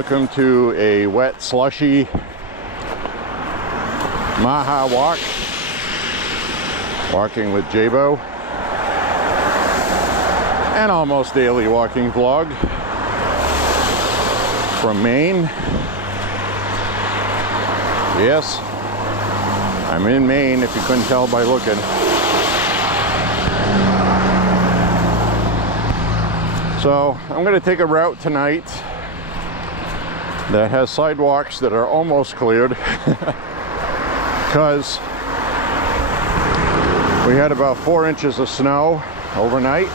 Welcome to a wet, slushy MAHA walk. Walking with J.Beau. An almost daily walking vlog from Maine. Yes, I'm in Maine if you couldn't tell by looking. So I'm going to take a route tonight that has sidewalks that are almost cleared because we had about 4 inches of snow overnight.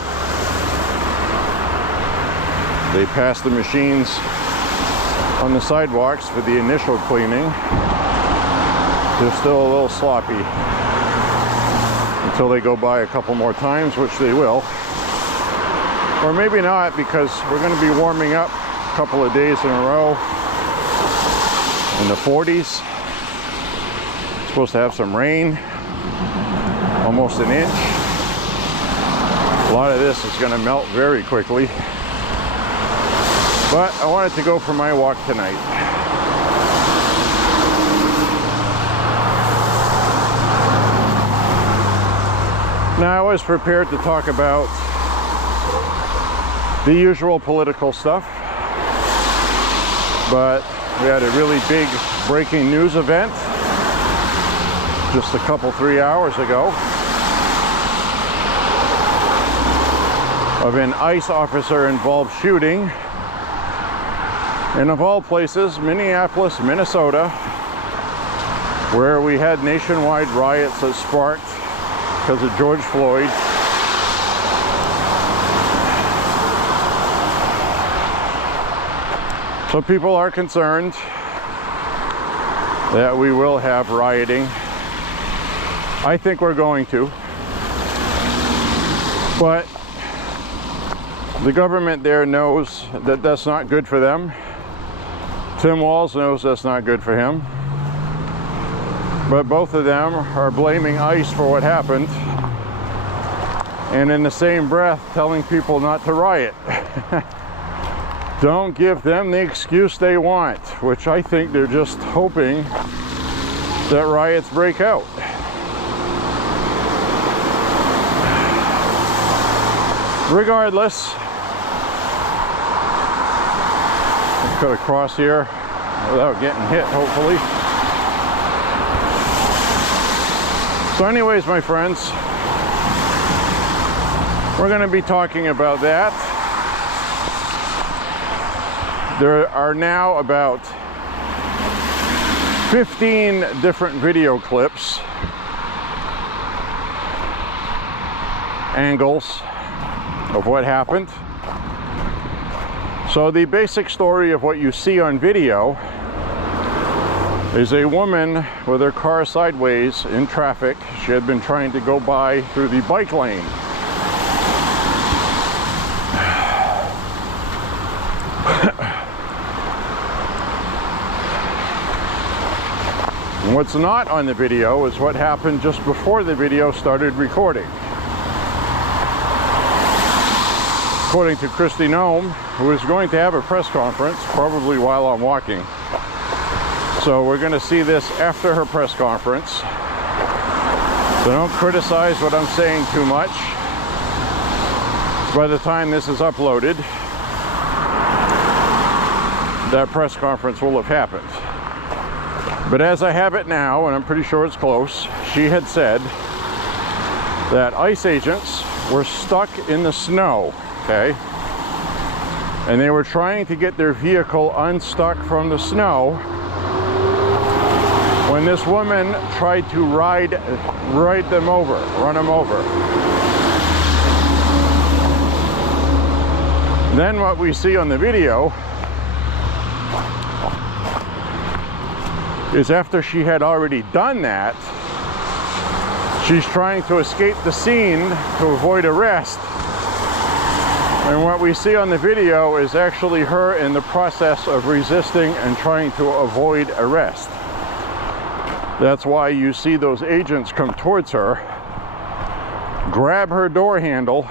They passed the machines on the sidewalks for the initial cleaning. They're still a little sloppy until they go by a couple more times, which they will. Or maybe not, because we're going to be warming up a couple of days in a row in the 40s. Supposed to have some rain, almost an inch. A lot of this is going to melt very quickly. But I wanted to go for my walk tonight. Now, I was prepared to talk about the usual political stuff, but we had a really big breaking news event just a couple, 3 hours ago of an ICE officer involved shooting in, of all places, Minneapolis, Minnesota, where we had nationwide riots that sparked because of George Floyd. So people are concerned that we will have rioting. I think we're going to. But the government there knows that that's not good for them. Tim Walz knows that's not good for him. But both of them are blaming ICE for what happened, and in the same breath telling people not to riot. Don't give them the excuse they want, which I think they're just hoping that riots break out. Regardless, let's cut across here without getting hit, hopefully. So anyways, my friends, we're going to be talking about that. There are now about 15 different video clips, angles of what happened. So the basic story of what you see on video is a woman with her car sideways in traffic. She had been trying to go by through the bike lane. And what's not on the video is what happened just before the video started recording. According to Kristi Noem, who is going to have a press conference, probably while I'm walking. So we're going to see this after her press conference. So don't criticize what I'm saying too much. By the time this is uploaded, that press conference will have happened. But as I have it now, and I'm pretty sure it's close, she had said that ICE agents were stuck in the snow, okay? And they were trying to get their vehicle unstuck from the snow when this woman tried to run them over. Then what we see on the video is after she had already done that, she's trying to escape the scene to avoid arrest. And what we see on the video is actually her in the process of resisting and trying to avoid arrest. That's why you see those agents come towards her, grab her door handle,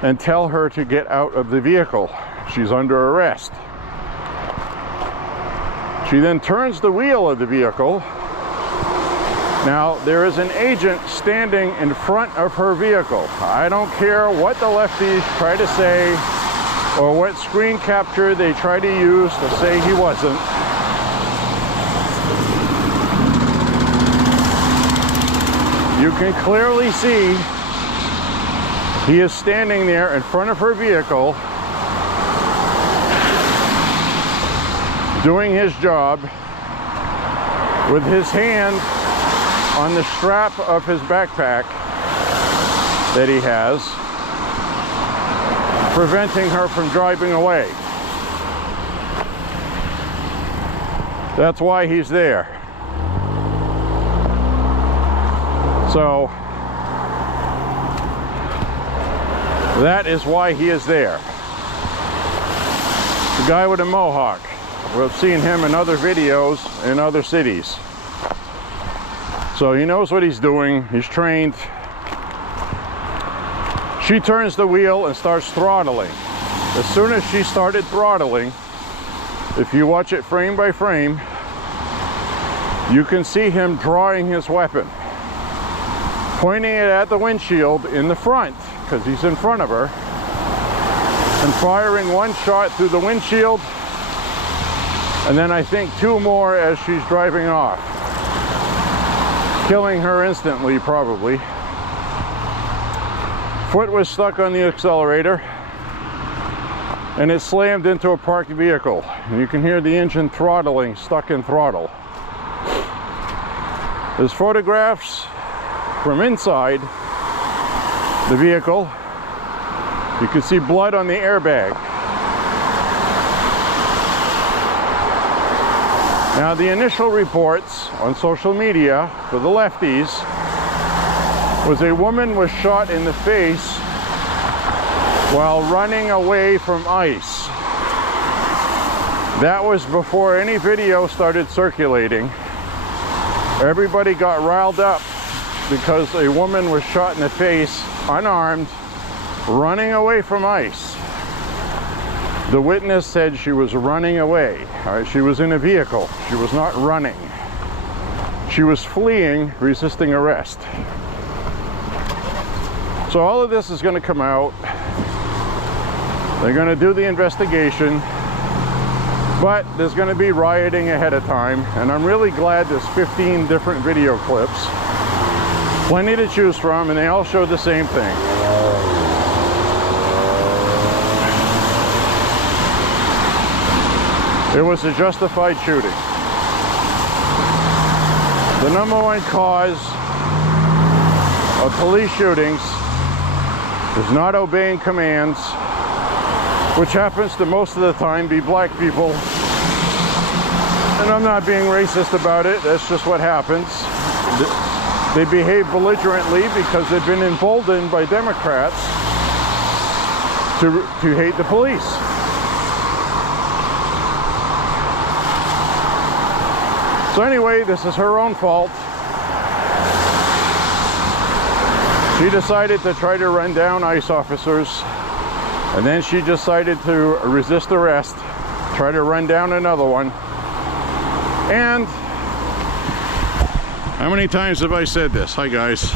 and tell her to get out of the vehicle. She's under arrest. She then turns the wheel of the vehicle. Now, there is an agent standing in front of her vehicle. I don't care what the lefties try to say or what screen capture they try to use to say he wasn't. You can clearly see he is standing there in front of her vehicle doing his job with his hand on the strap of his backpack that he has, preventing her from driving away. That's why he's there. So that is why he is there. The guy with a mohawk. We've seen him in other videos in other cities. So he knows what he's doing. He's trained. She turns the wheel and starts throttling. As soon as she started throttling, if you watch it frame by frame, you can see him drawing his weapon, pointing it at the windshield in the front, because he's in front of her, and firing one shot through the windshield, and then I think two more as she's driving off, killing her instantly, probably. Foot was stuck on the accelerator, and it slammed into a parked vehicle. And you can hear the engine throttling, stuck in throttle. There's photographs from inside the vehicle. You can see blood on the airbag. Now, the initial reports on social media for the lefties was a woman was shot in the face while running away from ICE. That was before any video started circulating. Everybody got riled up because a woman was shot in the face, unarmed, running away from ICE. The witness said she was running away. All right, she was in a vehicle. She was not running. She was fleeing, resisting arrest. So all of this is going to come out. They're going to do the investigation, but there's going to be rioting ahead of time, and I'm really glad there's 15 different video clips. Plenty to choose from, and they all show the same thing. It was a justified shooting. The number one cause of police shootings is not obeying commands, which happens to most of the time be black people. And I'm not being racist about it, that's just what happens. They behave belligerently because they've been emboldened by Democrats to hate the police. So anyway, this is her own fault. She decided to try to run down ICE officers, and then she decided to resist arrest, try to run down another one. And how many times have I said this? Hi guys.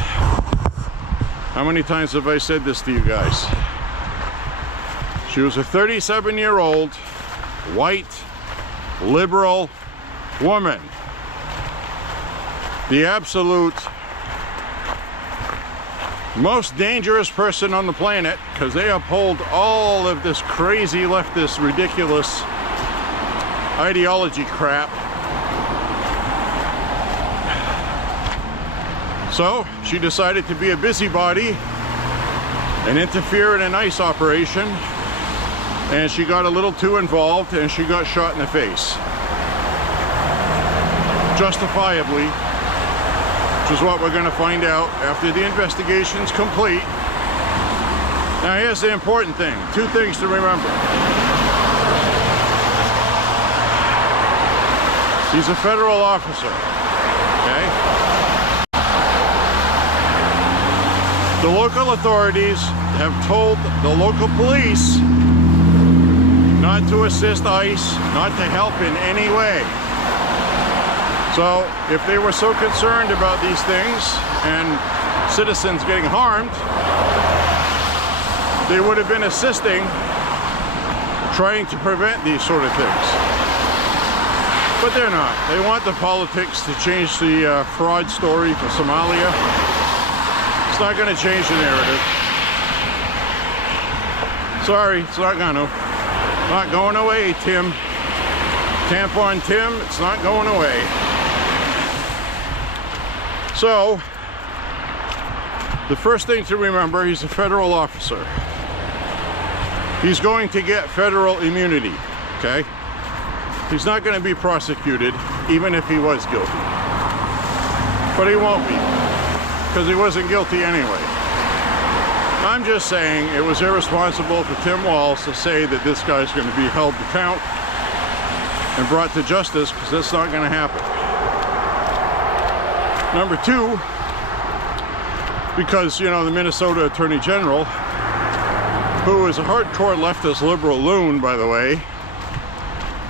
How many times have I said this to you guys? She was a 37-year-old, white, liberal woman. The absolute most dangerous person on the planet, because they uphold all of this crazy leftist, ridiculous ideology crap. So she decided to be a busybody and interfere in an ICE operation, and she got a little too involved and she got shot in the face. Justifiably. Which is what we're going to find out after the investigation's complete. Now here's the important thing. Two things to remember. He's a federal officer, okay? The local authorities have told the local police not to assist ICE, not to help in any way. So if they were so concerned about these things and citizens getting harmed, they would have been assisting trying to prevent these sort of things. But they're not. They want the politics to change the fraud story for Somalia. It's not going to change the narrative. Sorry, it's not gonna. Not going away, Tim. Tampon Tim, it's not going away. So, the first thing to remember, he's a federal officer. He's going to get federal immunity, okay? He's not going to be prosecuted, even if he was guilty. But he won't be, because he wasn't guilty anyway. I'm just saying it was irresponsible for Tim Walz to say that this guy's going to be held to account and brought to justice, because that's not going to happen. Number two, because, you know, the Minnesota Attorney General, who is a hardcore leftist liberal loon, by the way,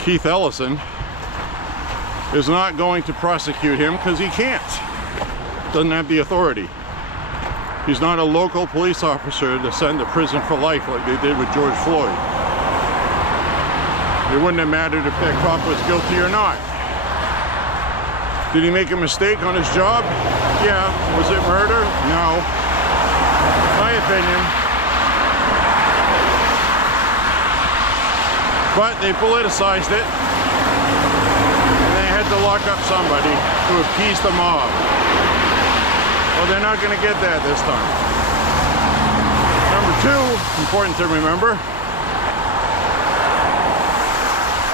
Keith Ellison, is not going to prosecute him because he can't. Doesn't have the authority. He's not a local police officer to send to prison for life like they did with George Floyd. It wouldn't have mattered if that cop was guilty or not. Did he make a mistake on his job? Yeah. Was it murder? No. My opinion. But they politicized it, and they had to lock up somebody to appease the mob. Well, they're not going to get that this time. Number two, important to remember,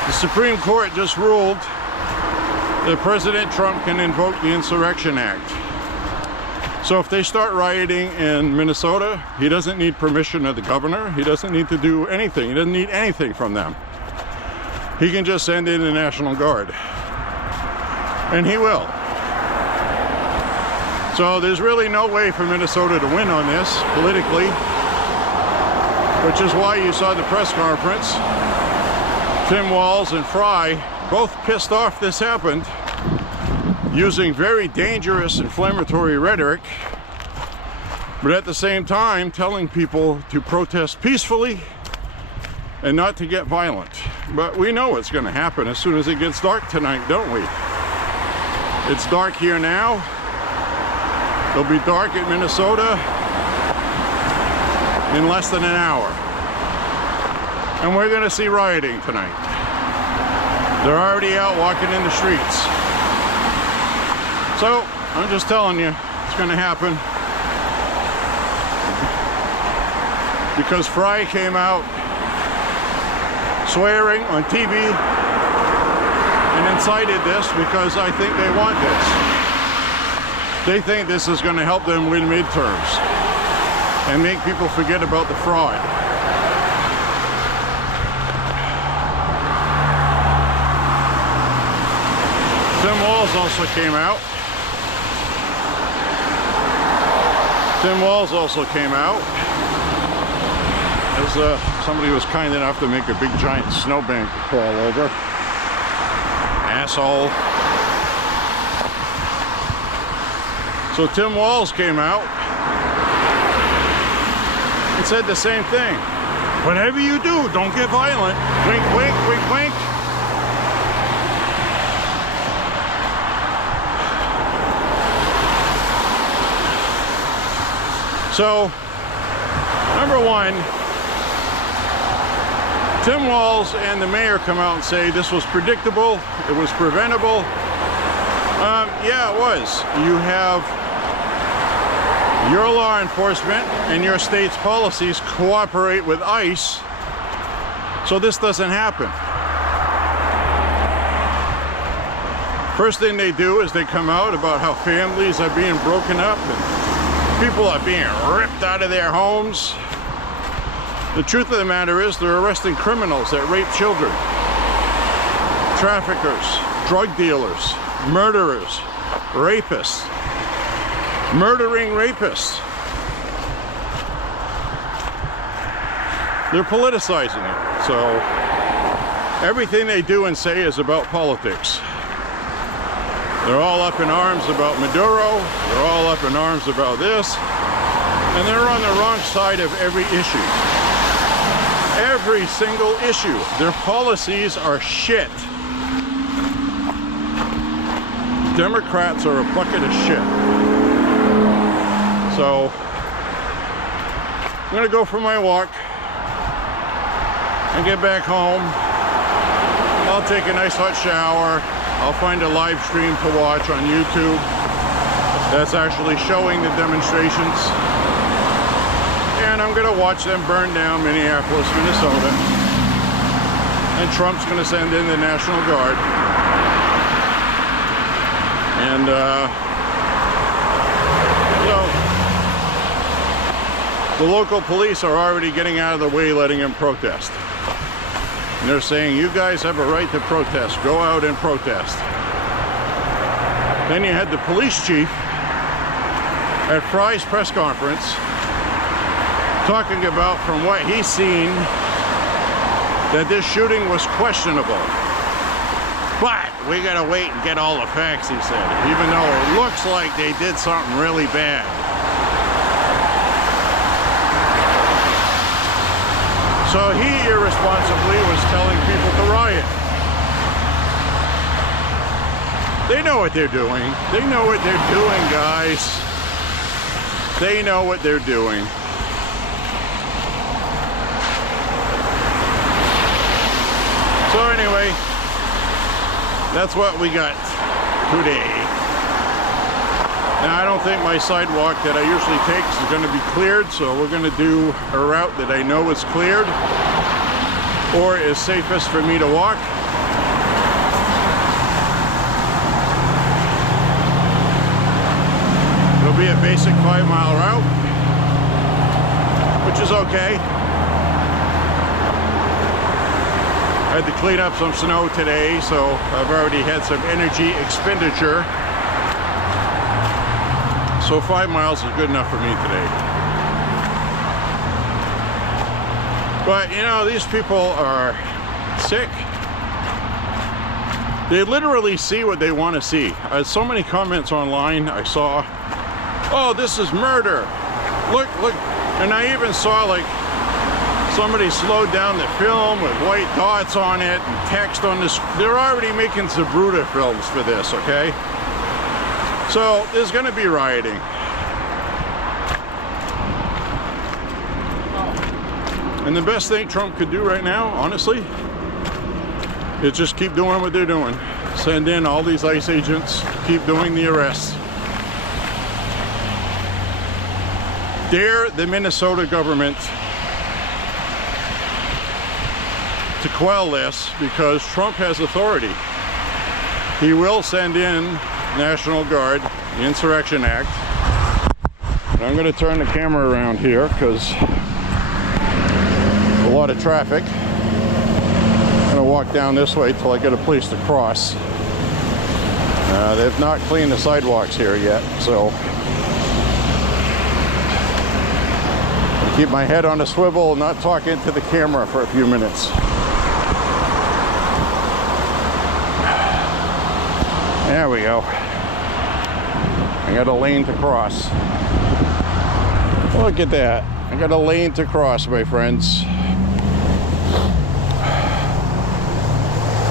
the Supreme Court just ruled that President Trump can invoke the Insurrection Act. So if they start rioting in Minnesota, he doesn't need permission of the governor. He doesn't need to do anything. He doesn't need anything from them. He can just send in the National Guard. And he will. So there's really no way for Minnesota to win on this politically, which is why you saw the press conference. Tim Walz and Frey both pissed off this happened, using very dangerous inflammatory rhetoric, but at the same time telling people to protest peacefully and not to get violent. But we know what's going to happen as soon as it gets dark tonight, don't we? It's dark here now. It'll be dark in Minnesota in less than an hour. And we're going to see rioting tonight. They're already out walking in the streets. So, I'm just telling you, it's going to happen. Because Frey came out swearing on TV and incited this because I think they want this. They think this is going to help them win midterms and make people forget about the fraud. Tim Walz also came out. Tim Walz also came out as somebody was kind enough to make a big giant snowbank to crawl over. Asshole. So Tim Walz came out and said the same thing. Whatever you do, don't get violent. Wink, wink, wink, wink. So, number one, Tim Walz and the mayor come out and say this was predictable, it was preventable. Yeah, it was. You have your law enforcement and your state's policies cooperate with ICE, so this doesn't happen. First thing they do is they come out about how families are being broken up and people are being ripped out of their homes. The truth of the matter is they're arresting criminals that rape children, traffickers, drug dealers, murderers, rapists, murdering rapists. They're politicizing it. So everything they do and say is about politics. They're all up in arms about Maduro. They're all up in arms about this. And they're on the wrong side of every issue. Every single issue. Their policies are shit. Democrats are a bucket of shit. So, I'm gonna go for my walk and get back home. I'll take a nice hot shower. I'll find a live stream to watch on YouTube that's actually showing the demonstrations. And I'm gonna watch them burn down Minneapolis, Minnesota. And Trump's gonna send in the National Guard. And the local police are already getting out of the way, letting him protest. And they're saying, you guys have a right to protest. Go out and protest. Then you had the police chief at Frey's press conference talking about, from what he's seen, that this shooting was questionable. But we gotta wait and get all the facts, he said, even though it looks like they did something really bad. So he irresponsibly was telling people to riot. They know what they're doing. They know what they're doing, guys. They know what they're doing. So anyway, that's what we got today. Now, I don't think my sidewalk that I usually take is going to be cleared, so we're going to do a route that I know is cleared or is safest for me to walk. It'll be a basic 5-mile route, which is okay. I had to clean up some snow today, so I've already had some energy expenditure. So 5 miles is good enough for me today. But you know, these people are sick. They literally see what they want to see. So many comments online I saw, oh, this is murder. Look, look. And I even saw like somebody slowed down the film with white dots on it and text on this. They're already making Zabruta films for this, okay? So there's going to be rioting. And the best thing Trump could do right now, honestly, is just keep doing what they're doing. Send in all these ICE agents, keep doing the arrests. Dare the Minnesota government to quell this, because Trump has authority. He will send in National Guard, the Insurrection Act. And I'm going to turn the camera around here because a lot of traffic. I'm going to walk down this way till I get a place to cross. They've not cleaned the sidewalks here yet, so I'll keep my head on a swivel and not talk into the camera for a few minutes. There we go. I got a lane to cross. Look at that. I got a lane to cross, my friends.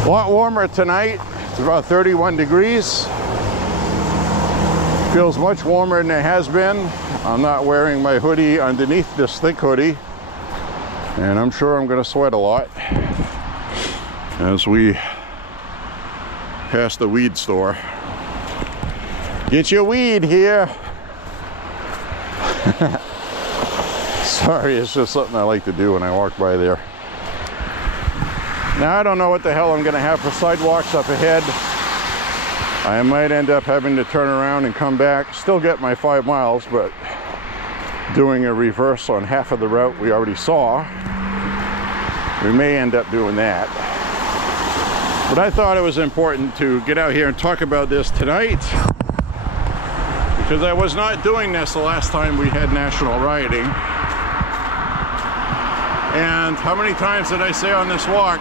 A lot warmer tonight. It's about 31 degrees. Feels much warmer than it has been. I'm not wearing my hoodie underneath this thick hoodie. And I'm sure I'm going to sweat a lot as we pass the weed store. Get your weed here. Sorry, it's just something I like to do when I walk by there. Now, I don't know what the hell I'm going to have for sidewalks up ahead. I might end up having to turn around and come back. Still get my 5 miles, but doing a reverse on half of the route we already saw. We may end up doing that. But I thought it was important to get out here and talk about this tonight, because I was not doing this the last time we had national rioting. And how many times did I say on this walk?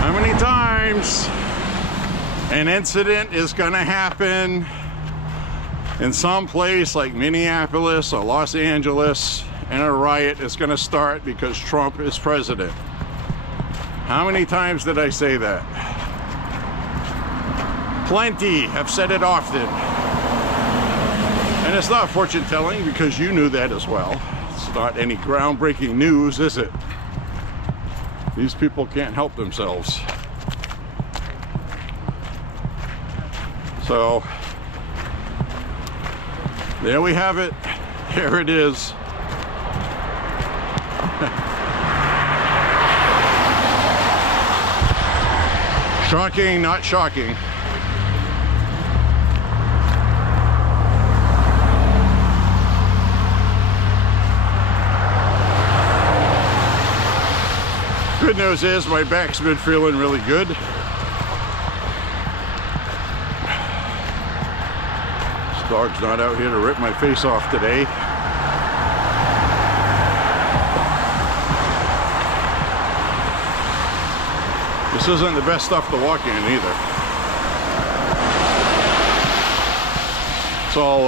How many times? an incident is going to happen in some place like Minneapolis or Los Angeles, and a riot is going to start because Trump is president. How many times did I say that? Plenty. I've said it often. And it's not fortune telling because you knew that as well. It's not any groundbreaking news, is it? These people can't help themselves. So, there we have it. Here it is. Shocking, not shocking. Good news is my back's been feeling really good. This dog's not out here to rip my face off today. This isn't the best stuff to walk in either. It's all,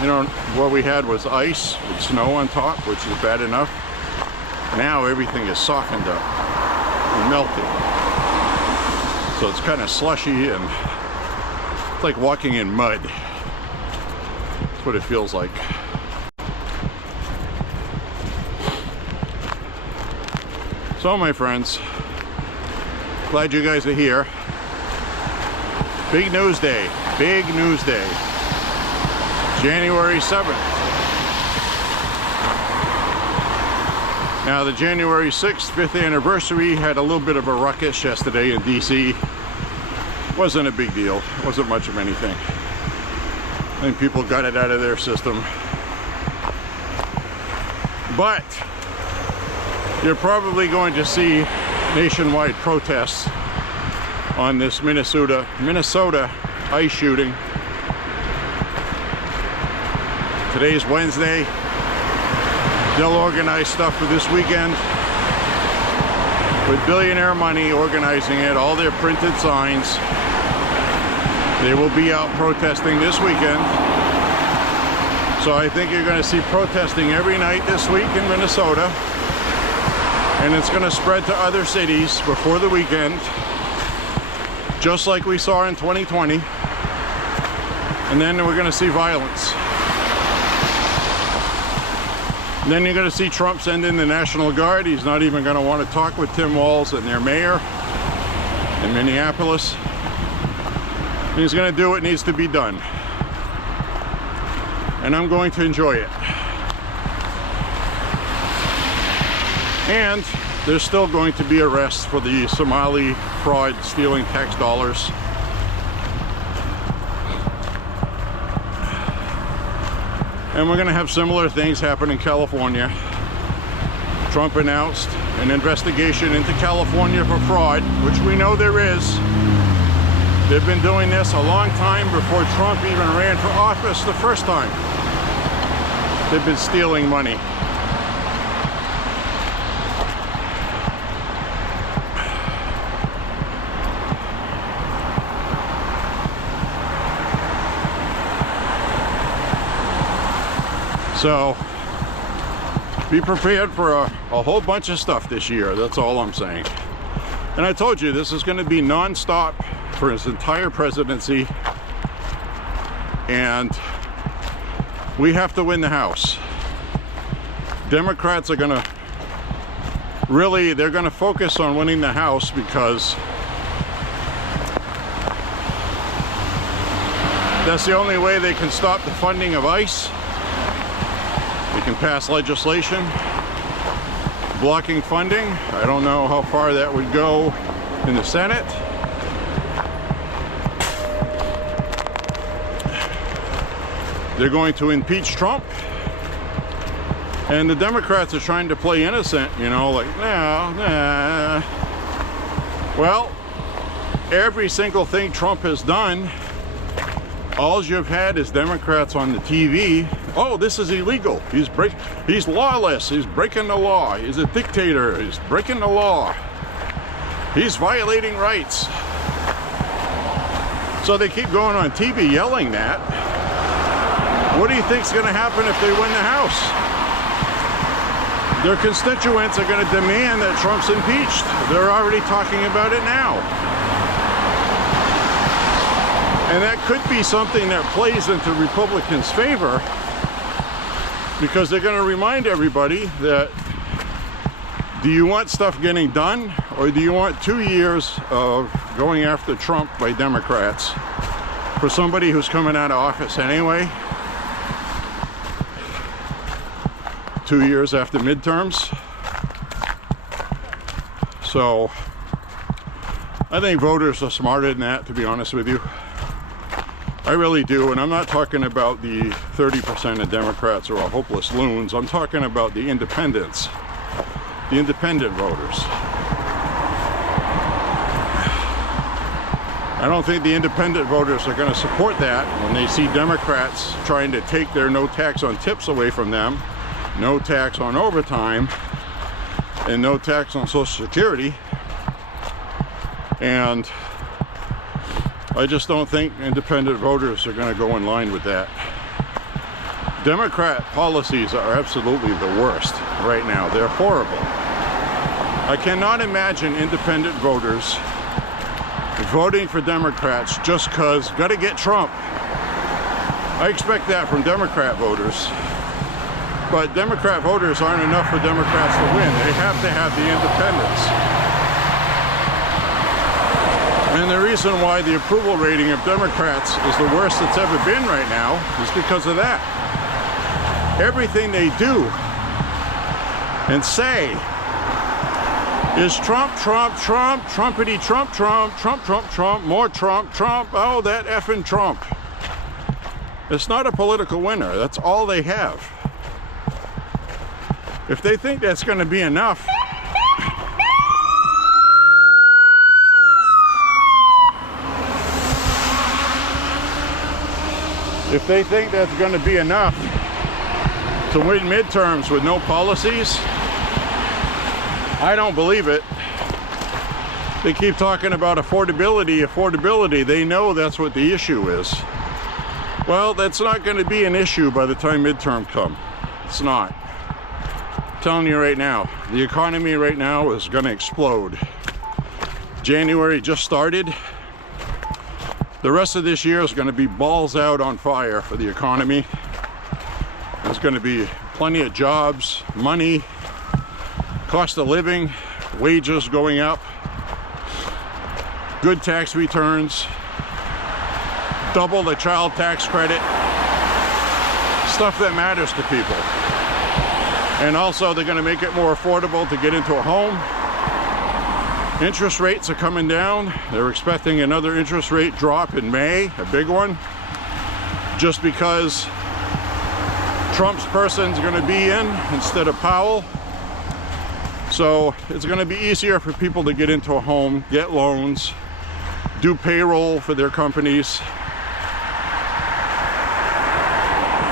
you know, what we had was ice with snow on top, which is bad enough. Now everything is softened up and melted. So it's kind of slushy and it's like walking in mud. That's what it feels like. So my friends, glad you guys are here. Big news day. Big news day. January 7th. Now the January 6th, 5th anniversary had a little bit of a ruckus yesterday in DC. Wasn't a big deal. Wasn't much of anything. I think people got it out of their system. But you're probably going to see nationwide protests on this Minnesota ice shooting. Today's Wednesday. They'll organize stuff for this weekend with billionaire money organizing it, all their printed signs. They will be out protesting this weekend. So I think you're going to see protesting every night this week in Minnesota. And it's going to spread to other cities before the weekend, just like we saw in 2020. And then we're going to see violence. And then you're going to see Trump send in the National Guard. He's not even going to want to talk with Tim Walz and their mayor in Minneapolis. And he's going to do what needs to be done. And I'm going to enjoy it. And there's still going to be arrests for the Somali fraud stealing tax dollars. And we're going to have similar things happen in California. Trump announced an investigation into California for fraud, which we know there is. They've been doing this a long time before Trump even ran for office the first time. They've been stealing money. So, be prepared for a whole bunch of stuff this year. That's all I'm saying. And I told you, this is going to be non-stop for his entire presidency. And we have to win the House. Democrats are going to really, they're going to focus on winning the House because that's the only way they can stop the funding of ICE. They can pass legislation blocking funding. I don't know how far that would go in the Senate. They're going to impeach Trump. And the Democrats are trying to play innocent, you know, like, nah. Well, every single thing Trump has done, all you've had is Democrats on the TV. Oh, this is illegal. He's lawless. He's breaking the law. He's a dictator. He's breaking the law. He's violating rights. So they keep going on TV yelling that. What do you think's going to happen if they win the House? Their constituents are going to demand that Trump's impeached. They're already talking about it now. And that could be something that plays into Republicans' favor, because they're going to remind everybody that, do you want stuff getting done, or do you want 2 years of going after Trump by Democrats for somebody who's coming out of office anyway? 2 years after midterms. So I think voters are smarter than that, to be honest with you. I really do. And I'm not talking about the 30% of Democrats who are hopeless loons. I'm talking about the independents, the independent voters. I don't think the independent voters are going to support that when they see Democrats trying to take their no tax on tips away from them, no tax on overtime, and no tax on Social Security. And I just don't think independent voters are going to go in line with that. Democrat policies are absolutely the worst right now. They're horrible. I cannot imagine independent voters voting for Democrats just because got to get Trump. I expect that from Democrat voters. But Democrat voters aren't enough for Democrats to win. They have to have the independents. And the reason why the approval rating of Democrats is the worst it's ever been right now is because of that. Everything they do and say is Trump, Trump, Trump, Trumpity, Trump, Trump, Trump, Trump, Trump, more Trump, Trump, oh, that effing Trump. It's not a political winner. That's all they have. If they think that's going to be enough, if they think that's going to be enough to win midterms with no policies, I don't believe it. They keep talking about affordability, affordability. They know that's what the issue is. Well, that's not going to be an issue by the time midterms come. It's not. I'm telling you right now, the economy right now is going to explode. January just started. The rest of this year is going to be balls out on fire for the economy. There's going to be plenty of jobs, money, cost of living, wages going up, good tax returns, double the child tax credit, stuff that matters to people. And also they're going to make it more affordable to get into a home. Interest rates are coming down. They're expecting another interest rate drop in May, a big one, just because Trump's person's going to be in instead of Powell. So it's going to be easier for people to get into a home, get loans, do payroll for their companies.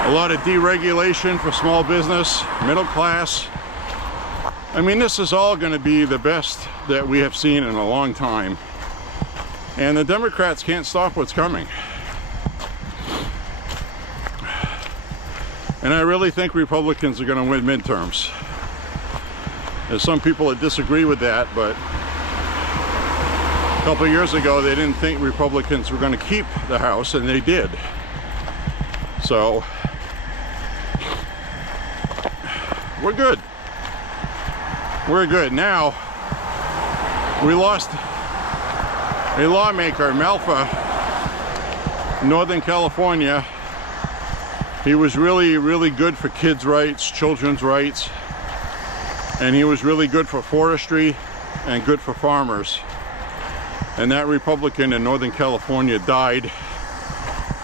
A lot of deregulation for small business, middle class. I mean, this is all going to be the best that we have seen in a long time. And the Democrats can't stop what's coming. And I really think Republicans are going to win midterms. There's some people that disagree with that, but a couple of years ago they didn't think Republicans were going to keep the House, and they did. So we're good. We're good. Now, we lost a lawmaker, MAHA, Northern California. He was really, really good for kids' rights, children's rights, and he was really good for forestry and good for farmers. And that Republican in Northern California died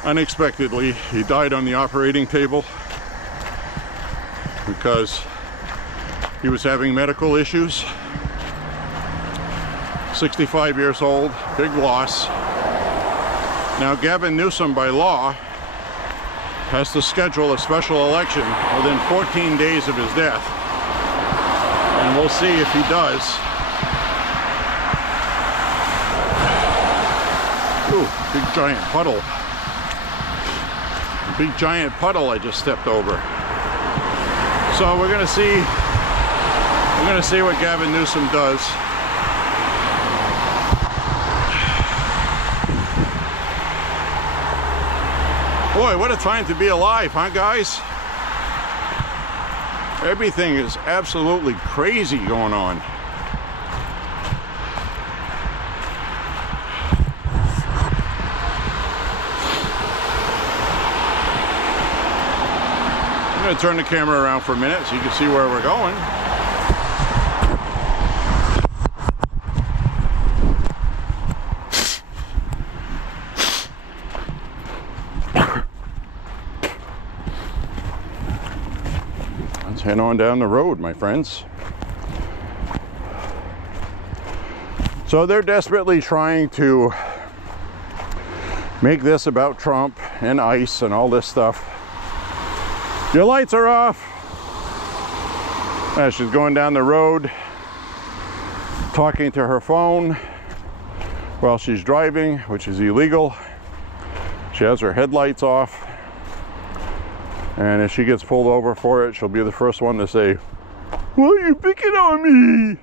unexpectedly. He died on the operating table because he was having medical issues. 65 years old, big loss. Now Gavin Newsom, by law, has to schedule a special election within 14 days of his death. And we'll see if he does. Ooh. Big giant puddle. A big giant puddle I just stepped over. So we're gonna see what Gavin Newsom does. Boy, what a time to be alive, huh, guys? Everything is absolutely crazy going on. I'm going to turn the camera around for a minute so you can see where we're going. Let's head on down the road, my friends. So they're desperately trying to make this about Trump and ICE and all this stuff. Your lights are off. She's going down the road, talking to her phone while she's driving, which is illegal. She has her headlights off. And if she gets pulled over for it, she'll be the first one to say, "Why are you picking on me?"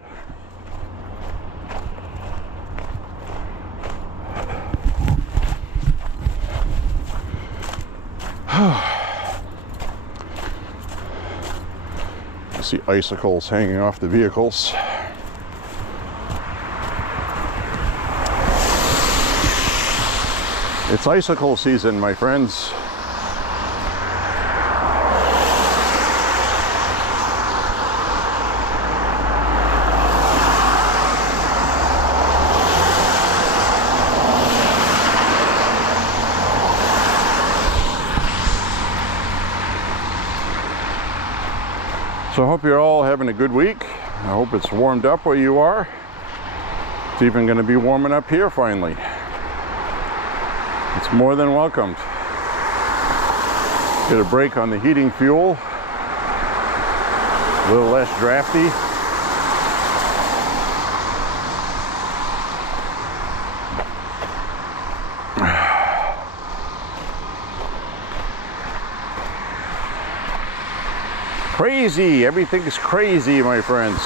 You see icicles hanging off the vehicles. It's icicle season, my friends. So I hope you're all having a good week. I hope it's warmed up where you are. It's even going to be warming up here finally. It's more than welcomed. Get a break on the heating fuel. A little less drafty. Crazy, everything is crazy, my friends.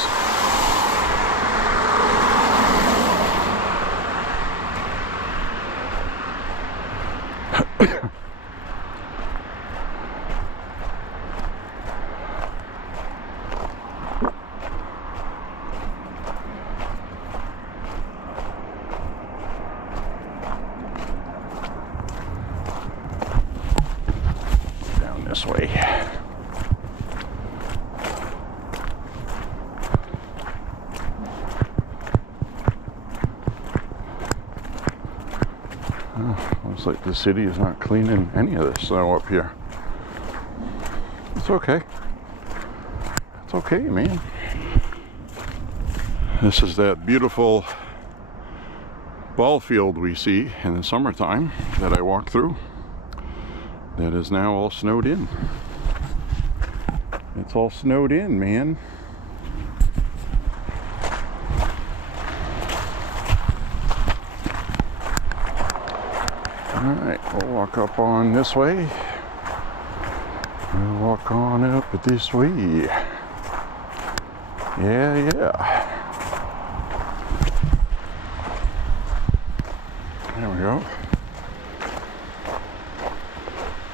Down this way. Looks like the city is not cleaning any of this snow up here. It's okay. It's okay, man. This is that beautiful ball field we see in the summertime that I walk through. That is now all snowed in. It's all snowed in, man. Alright, we'll walk up on this way. We'll walk on up this way. Yeah. There we go.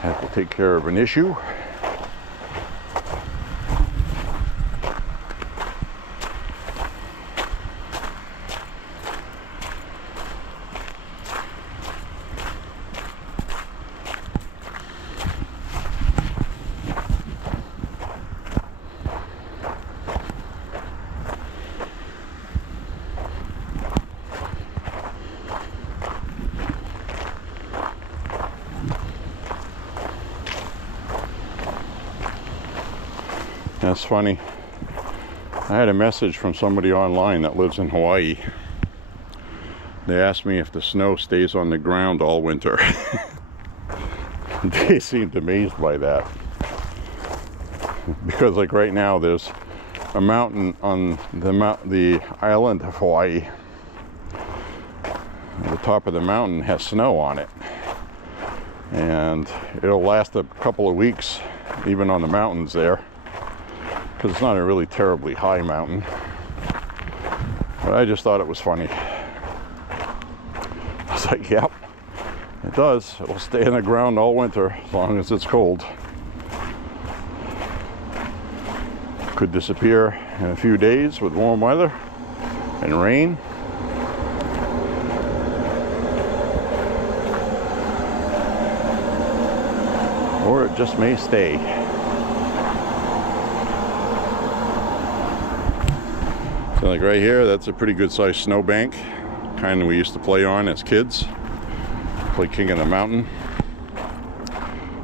Have to take care of an issue. That's funny. I had a message from somebody online that lives in Hawaii. They asked me if the snow stays on the ground all winter. They seemed amazed by that. Because like right now there's a mountain on the island of Hawaii. The top of the mountain has snow on it, and it'll last a couple of weeks even on the mountains there, because it's not a really terribly high mountain. But I just thought it was funny. I was like, yep, it does. It'll stay in the ground all winter as long as it's cold. Could disappear in a few days with warm weather and rain. Or it just may stay. So like right here, that's a pretty good sized snowbank, kind we used to play on as kids. Play King of the Mountain.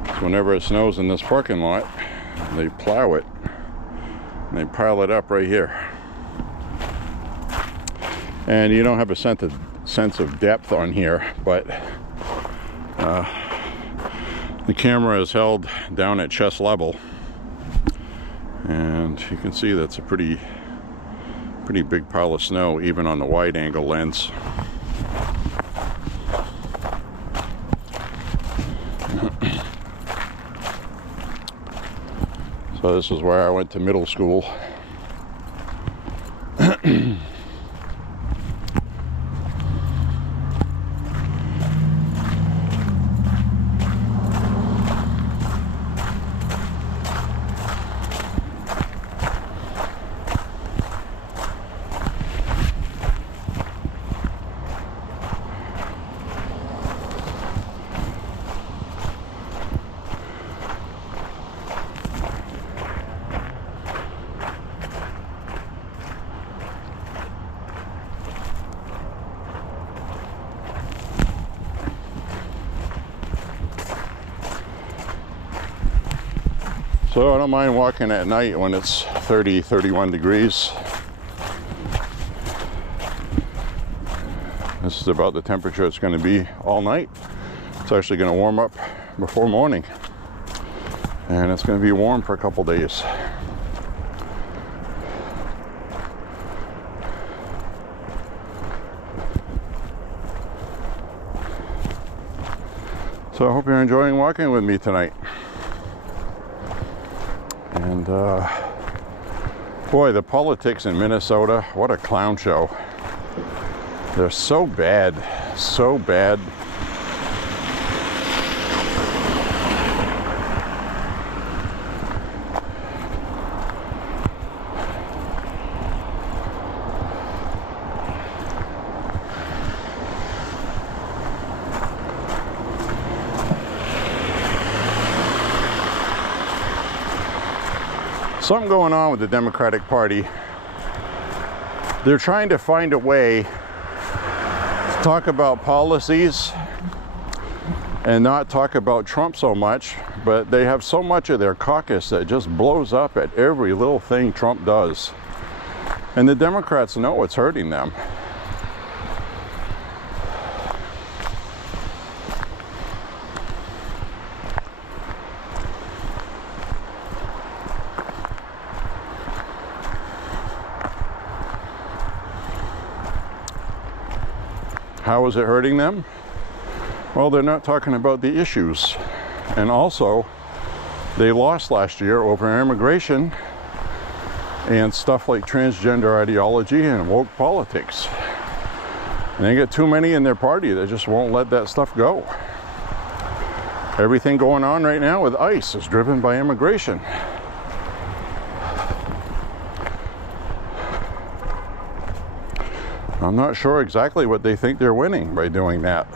So whenever it snows in this parking lot, they plow it and they pile it up right here. And you don't have a sense of depth on here, but the camera is held down at chest level, and you can see that's a pretty big pile of snow even on the wide angle lens. So this is where I went to middle school. So I don't mind walking at night when it's 30, 31 degrees. This is about the temperature it's going to be all night. It's actually going to warm up before morning, and it's going to be warm for a couple days. So I hope you're enjoying walking with me tonight. And boy, the politics in Minnesota, what a clown show. They're so bad, so bad. Something going on with the Democratic Party. They're trying to find a way to talk about policies and not talk about Trump so much, but they have so much of their caucus that just blows up at every little thing Trump does. And the Democrats know it's hurting them. How is it hurting them? Well, they're not talking about the issues. And also, they lost last year over immigration and stuff like transgender ideology and woke politics. And they get too many in their party that just won't let that stuff go. Everything going on right now with ICE is driven by immigration. I'm not sure exactly what they think they're winning by doing that.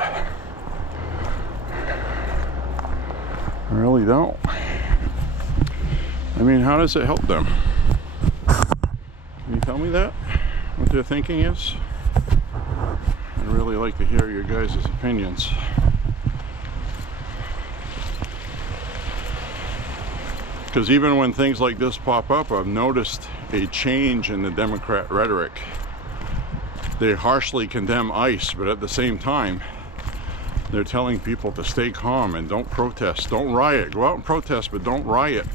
I really don't. I mean, how does it help them? Can you tell me that? What their thinking is? I'd really like to hear your guys' opinions. Because even when things like this pop up, I've noticed a change in the Democrat rhetoric. They harshly condemn ICE, but at the same time, they're telling people to stay calm and don't protest, don't riot. Go out and protest, but don't riot.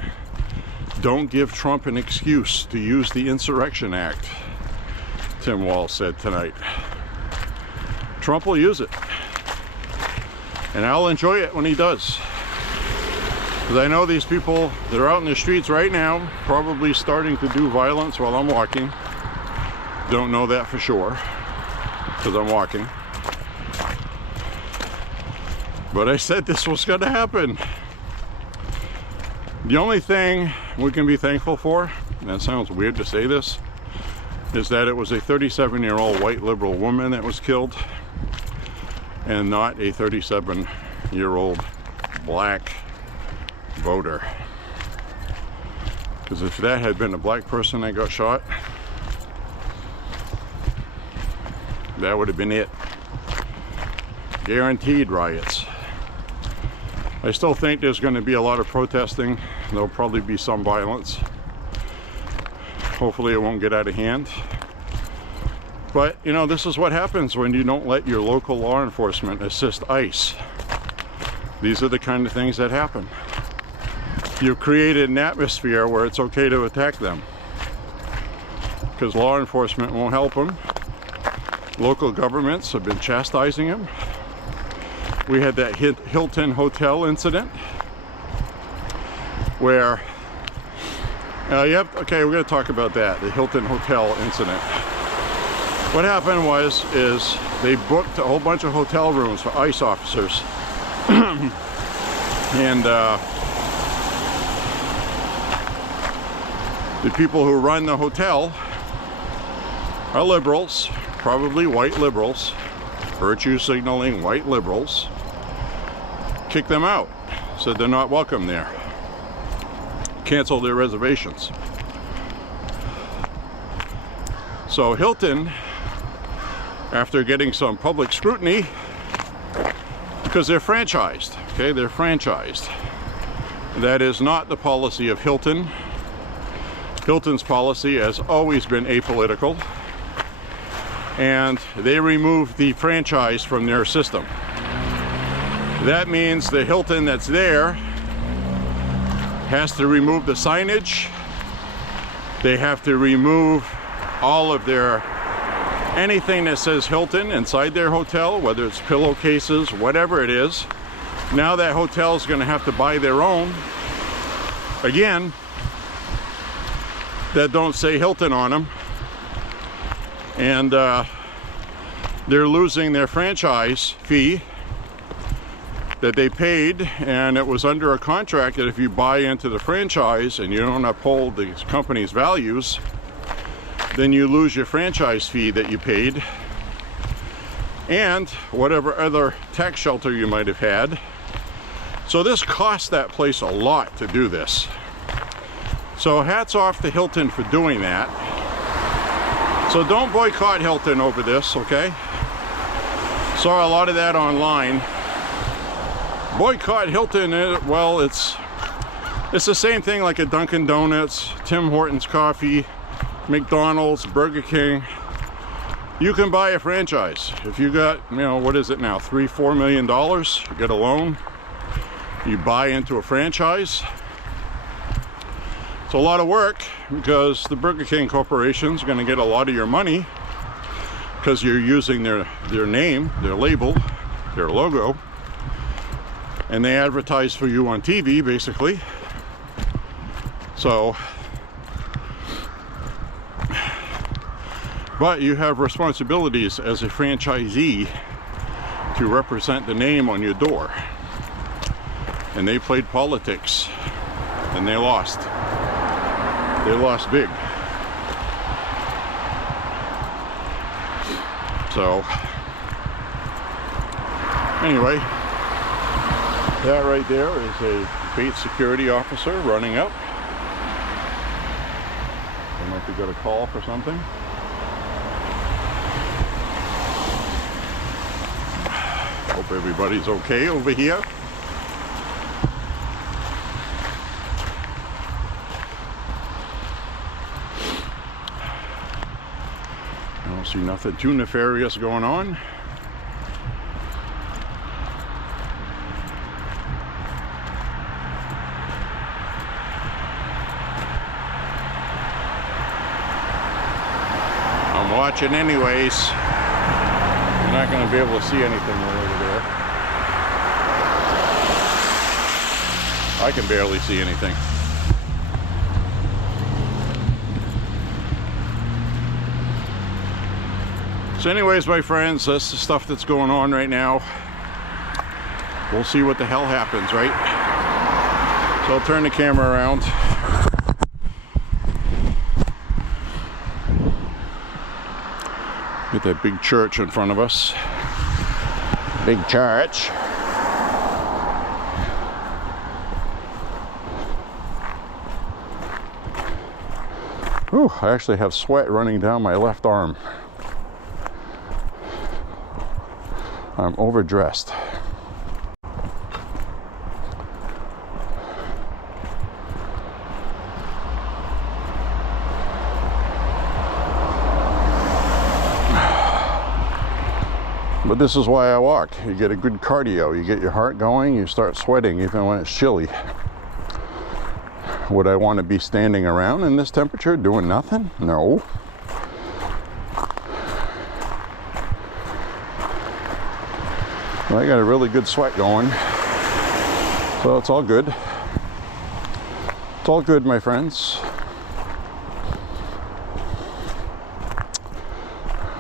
Don't give Trump an excuse to use the Insurrection Act, Tim Walz said tonight. Trump will use it. And I'll enjoy it when he does. Because I know these people that are out in the streets right now, probably starting to do violence while I'm walking. Don't know that for sure, because I'm walking. But I said this was going to happen. The only thing we can be thankful for, and that sounds weird to say this, is that it was a 37-year-old white liberal woman that was killed, and not a 37-year-old black voter. Because if that had been a black person that got shot, that would have been it. Guaranteed riots. I still think there's going to be a lot of protesting. There'll probably be some violence. Hopefully it won't get out of hand. But, you know, this is what happens when you don't let your local law enforcement assist ICE. These are the kind of things that happen. You've created an atmosphere where it's okay to attack them, because law enforcement won't help them. Local governments have been chastising them. We had that Hilton Hotel incident where okay, we're going to talk about that, the Hilton Hotel incident. What happened is they booked a whole bunch of hotel rooms for ICE officers. And the people who run the hotel are liberals, probably white liberals, virtue signaling white liberals. Kicked them out, said they're not welcome there. Canceled their reservations. So Hilton, after getting some public scrutiny, because they're franchised, okay, they're franchised. That is not the policy of Hilton. Hilton's policy has always been apolitical, and they removed the franchise from their system. That means the Hilton that's there has to remove the signage. They have to remove all of their anything that says Hilton inside their hotel, whether it's pillowcases, whatever it is. Now that hotel is going to have to buy their own, again, that don't say Hilton on them. And they're losing their franchise fee that they paid, and it was under a contract that if you buy into the franchise and you don't uphold the company's values, then you lose your franchise fee that you paid and whatever other tax shelter you might have had. So this cost that place a lot to do this. So hats off to Hilton for doing that. So don't boycott Hilton over this, okay? Saw a lot of that online. Boycott Hilton, well, it's the same thing like a Dunkin' Donuts, Tim Hortons Coffee, McDonald's, Burger King. You can buy a franchise. If you got, you know, what is it now, $3-4 million, you get a loan, you buy into a franchise. It's a lot of work because the Burger King Corporation's going to get a lot of your money because you're using their name, their label, their logo, and they advertise for you on TV, basically. So, but you have responsibilities as a franchisee to represent the name on your door. And they played politics, and they lost. They lost big. So, anyway, that right there is a bait security officer running up. They might be got a call for something. Hope everybody's okay over here. I don't see nothing too nefarious going on. I'm watching anyways. You not going to be able to see anything way over there. I can barely see anything. So anyways, my friends, that's the stuff that's going on right now. We'll see what the hell happens, right? So I'll turn the camera around. Get that big church in front of us. Big church. Whew, I actually have sweat running down my left arm. I'm overdressed. But this is why I walk. You get a good cardio, you get your heart going, you start sweating even when it's chilly. Would I want to be standing around in this temperature doing nothing? No. Well, I got a really good sweat going, so it's all good. It's all good, my friends.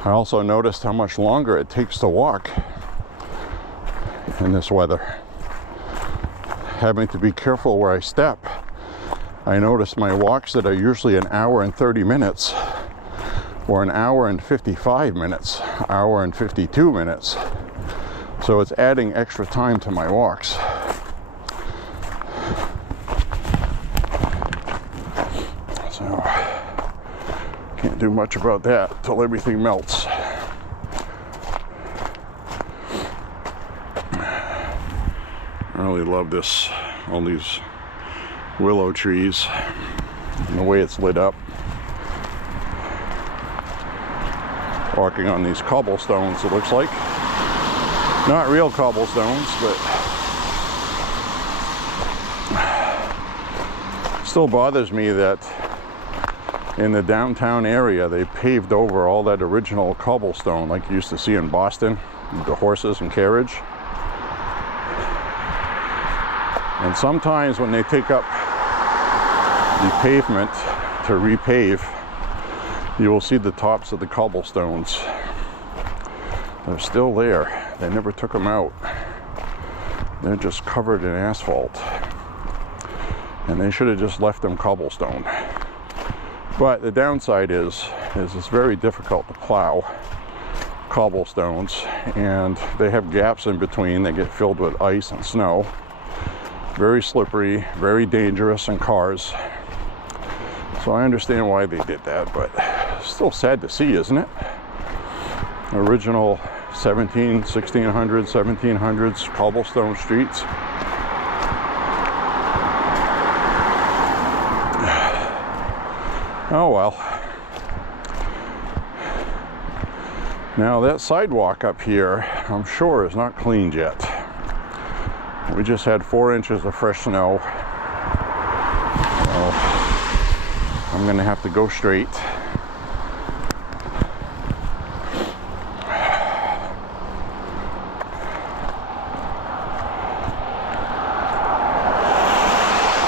I also noticed how much longer it takes to walk in this weather. Having to be careful where I step. I noticed my walks that are usually an hour and 30 minutes or an hour and 55 minutes, hour and 52 minutes. So it's adding extra time to my walks. So can't do much about that until everything melts. I really love this, all these willow trees and the way it's lit up. Walking on these cobblestones, it looks like. Not real cobblestones, but still bothers me that in the downtown area they paved over all that original cobblestone like you used to see in Boston, the horses and carriage. And sometimes when they take up the pavement to repave, you will see the tops of the cobblestones. They're still there. They never took them out. They're just covered in asphalt. And they should have just left them cobblestone. But the downside is it's very difficult to plow cobblestones, and they have gaps in between that get filled with ice and snow. Very slippery, very dangerous in cars. So I understand why they did that, but it's still sad to see, isn't it? Original 1600s, 1700s cobblestone streets. Oh well. Now that sidewalk up here, I'm sure is not cleaned yet. We just had 4 inches of fresh snow. So I'm gonna have to go straight.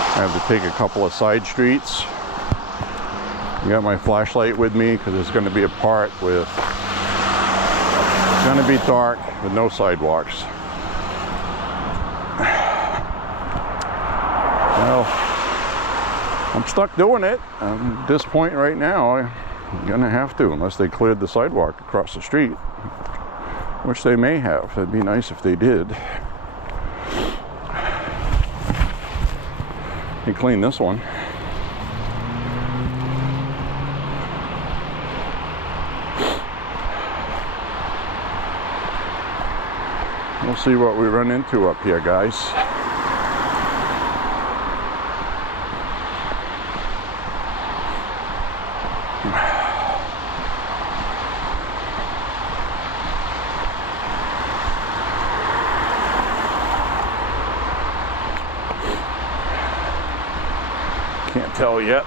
I have to take a couple of side streets. I got my flashlight with me because it's going to be a part with, it's going to be dark with no sidewalks. Well, I'm stuck doing it. At this point right now, I'm going to have to, unless they cleared the sidewalk across the street, which they may have. It'd be nice if they did. They cleaned this one. We'll see what we run into up here, guys. Can't tell yet.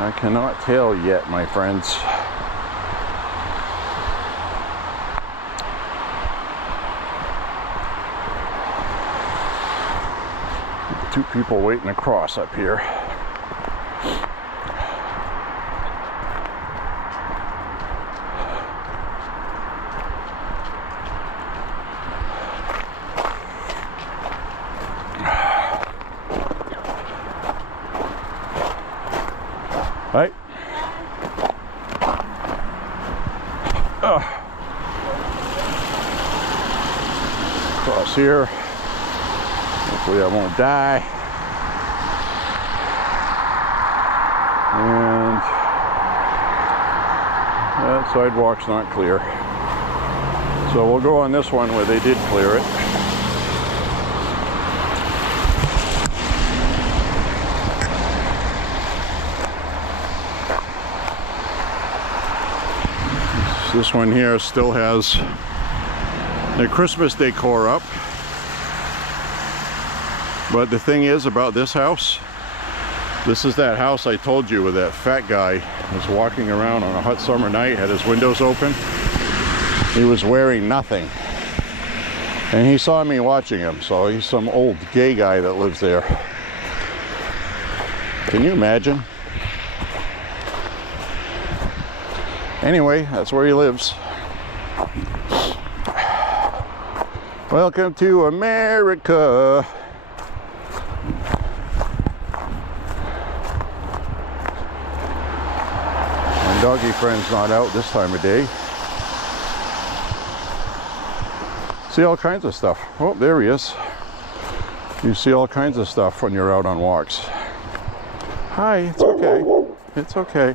I cannot tell yet, my friends. Two people waiting to cross up here. Right. Cross here. Hopefully I won't die. And that sidewalk's not clear. So we'll go on this one where they did clear it. This one here still has the Christmas decor up. But the thing is about this house, this is that house I told you where that fat guy was walking around on a hot summer night, had his windows open. He was wearing nothing. And he saw me watching him, so he's some old gay guy that lives there. Can you imagine? Anyway, that's where he lives. Welcome to America. My doggy friend's not out this time of day. See all kinds of stuff. Oh, there he is. You see all kinds of stuff when you're out on walks. Hi, it's okay. It's okay.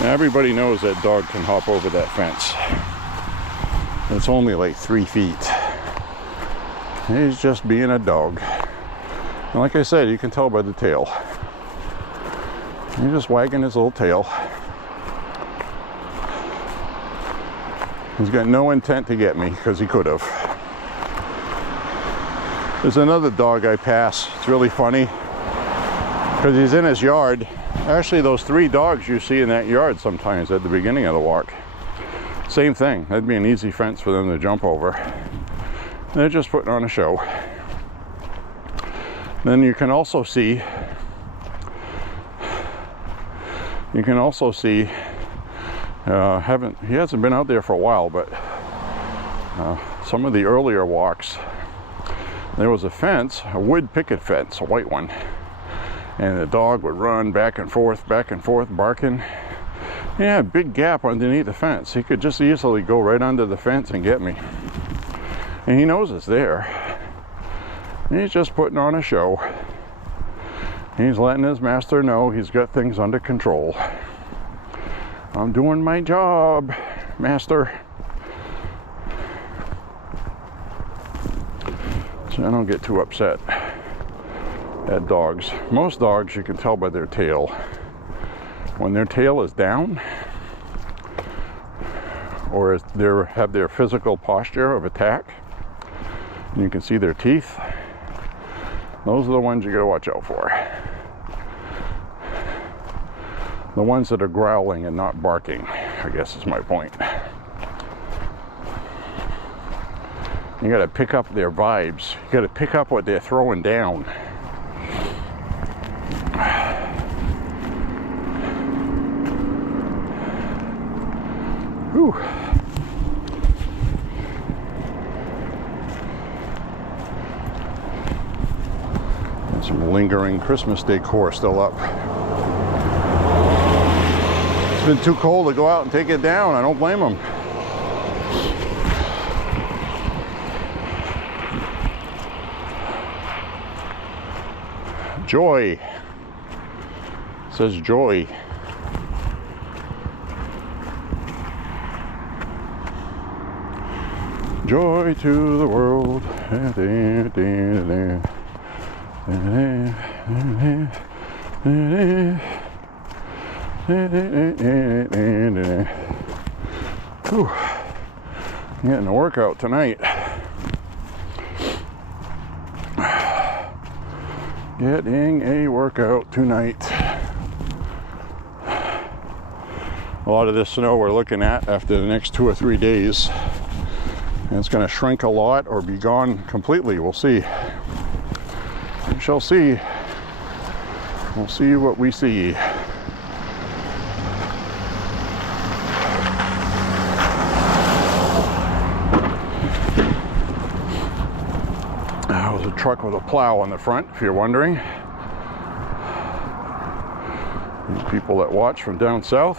Now everybody knows that dog can hop over that fence. It's only like 3 feet. He's just being a dog. And like I said, you can tell by the tail. He's just wagging his little tail. He's got no intent to get me, because he could have. There's another dog I pass. It's really funny, because he's in his yard. Actually, those 3 dogs you see in that yard sometimes at the beginning of the walk. Same thing. That'd be an easy fence for them to jump over. They're just putting on a show. Then you can also see, he hasn't been out there for a while, but some of the earlier walks, there was a fence, a wood picket fence, a white one. And the dog would run back and forth, barking. Yeah, big gap underneath the fence. He could just easily go right under the fence and get me. And he knows it's there. He's just putting on a show. He's letting his master know he's got things under control. I'm doing my job, master. So I don't get too upset at dogs. Most dogs you can tell by their tail. When their tail is down, or they have their physical posture of attack, and you can see their teeth, those are the ones you gotta watch out for. The ones that are growling and not barking, I guess is my point. You gotta pick up their vibes. You gotta pick up what they're throwing down. Whew. And some lingering Christmas decor still up. It's been too cold to go out and take it down. I don't blame them. Joy. It says joy. Joy to the world. Whew. I'm getting a workout tonight. Getting a workout tonight. A lot of this snow we're looking at after the next 2 or 3 days. And it's going to shrink a lot or be gone completely. We'll see. We shall see. We'll see what we see. That was a truck with a plow on the front, if you're wondering. And people that watch from down south,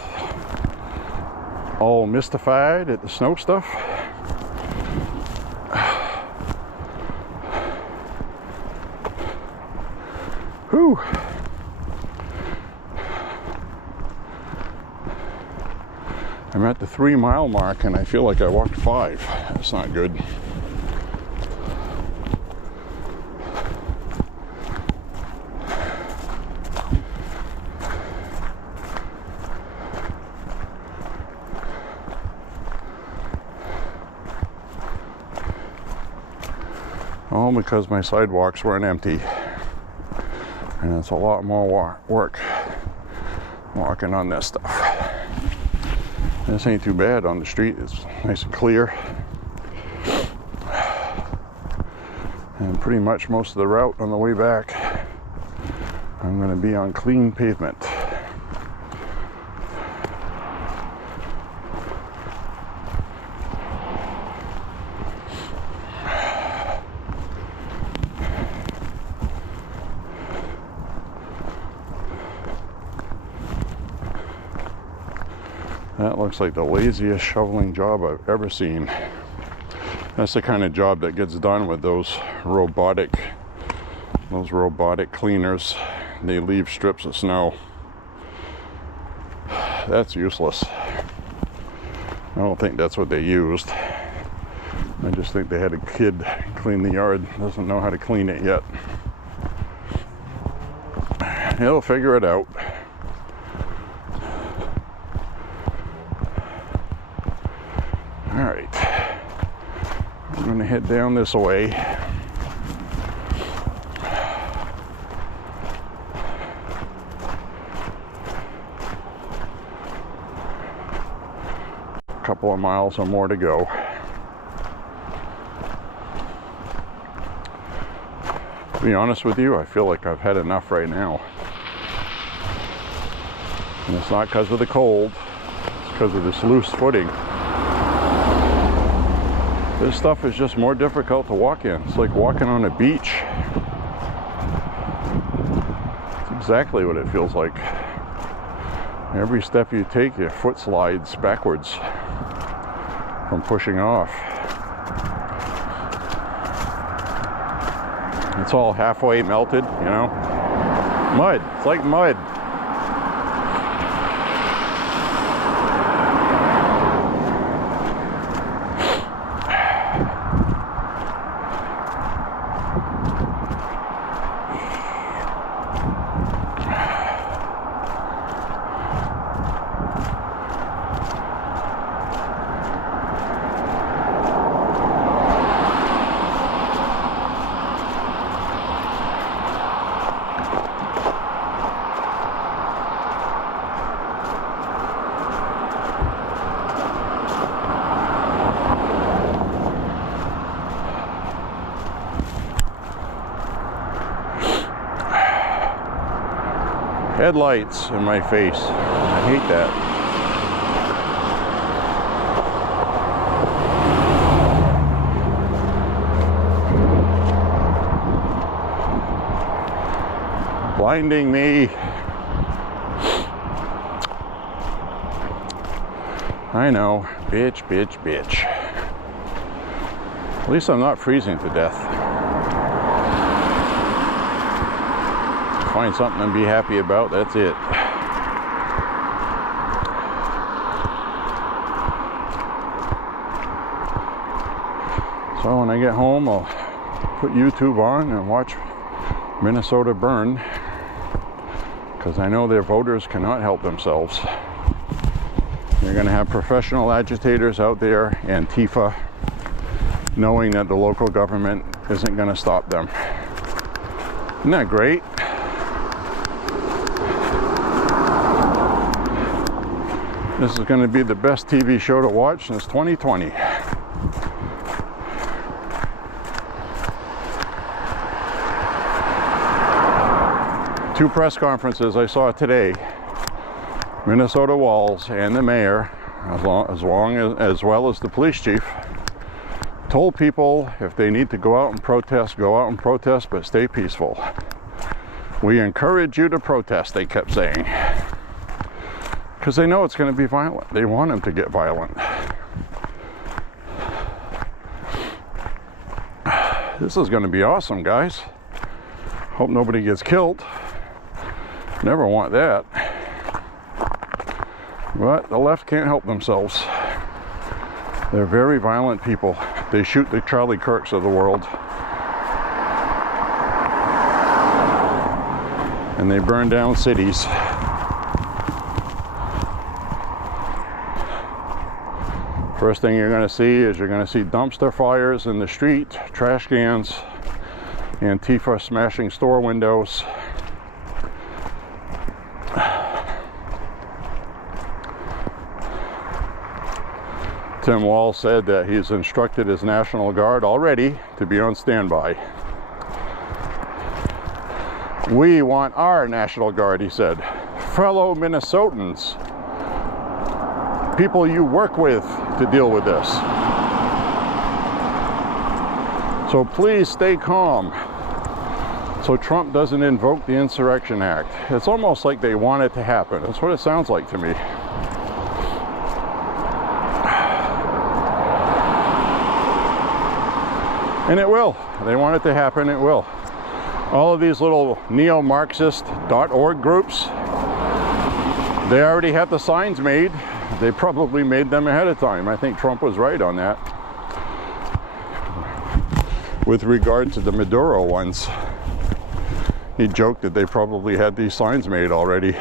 all mystified at the snow stuff. Whew. I'm at the 3-mile mark and I feel like I walked 5. That's not good. All because my sidewalks weren't empty. And it's a lot more work walking on this stuff. This ain't too bad on the street. It's nice and clear. And pretty much most of the route on the way back, I'm going to be on clean pavement. That looks like the laziest shoveling job I've ever seen. That's the kind of job that gets done with those robotic cleaners. They leave strips of snow. That's useless. I don't think that's what they used. I just think they had a kid clean the yard, doesn't know how to clean it yet. He'll figure it out. Alright, I'm going to head down this way. A couple of miles or more to go. To be honest with you, I feel like I've had enough right now. And it's not because of the cold, it's because of this loose footing. This stuff is just more difficult to walk in. It's like walking on a beach. It's exactly what it feels like. Every step you take, your foot slides backwards from pushing off. It's all halfway melted, you know? Mud. It's like mud. Headlights in my face. I hate that. Blinding me. I know. Bitch, bitch, bitch. At least I'm not freezing to death. Find something to be happy about, that's it. So when I get home, I'll put YouTube on and watch Minnesota burn, because I know their voters cannot help themselves. You're going to have professional agitators out there, Antifa, knowing that the local government isn't going to stop them. Isn't that great? This is going to be the best TV show to watch since 2020. Two press conferences I saw today. Minnesota Walz and the mayor, as well as the police chief, told people if they need to go out and protest, go out and protest, but stay peaceful. We encourage you to protest, they kept saying. Because they know it's going to be violent. They want them to get violent. This is going to be awesome, guys. Hope nobody gets killed. Never want that. But the left can't help themselves. They're very violent people. They shoot the Charlie Kirks of the world. And they burn down cities. First thing you're going to see is you're going to see dumpster fires in the street, trash cans, Antifa smashing store windows. Tim Walz said that he's instructed his National Guard already to be on standby. We want our National Guard, he said. Fellow Minnesotans, people you work with to deal with this. So please stay calm so Trump doesn't invoke the Insurrection Act. It's almost like they want it to happen. That's what it sounds like to me. And it will. They want it to happen, it will. All of these little neo-Marxist.org groups, they already have the signs made. They probably made them ahead of time. I think Trump was right on that. With regard to the Maduro ones, he joked that they probably had these signs made already.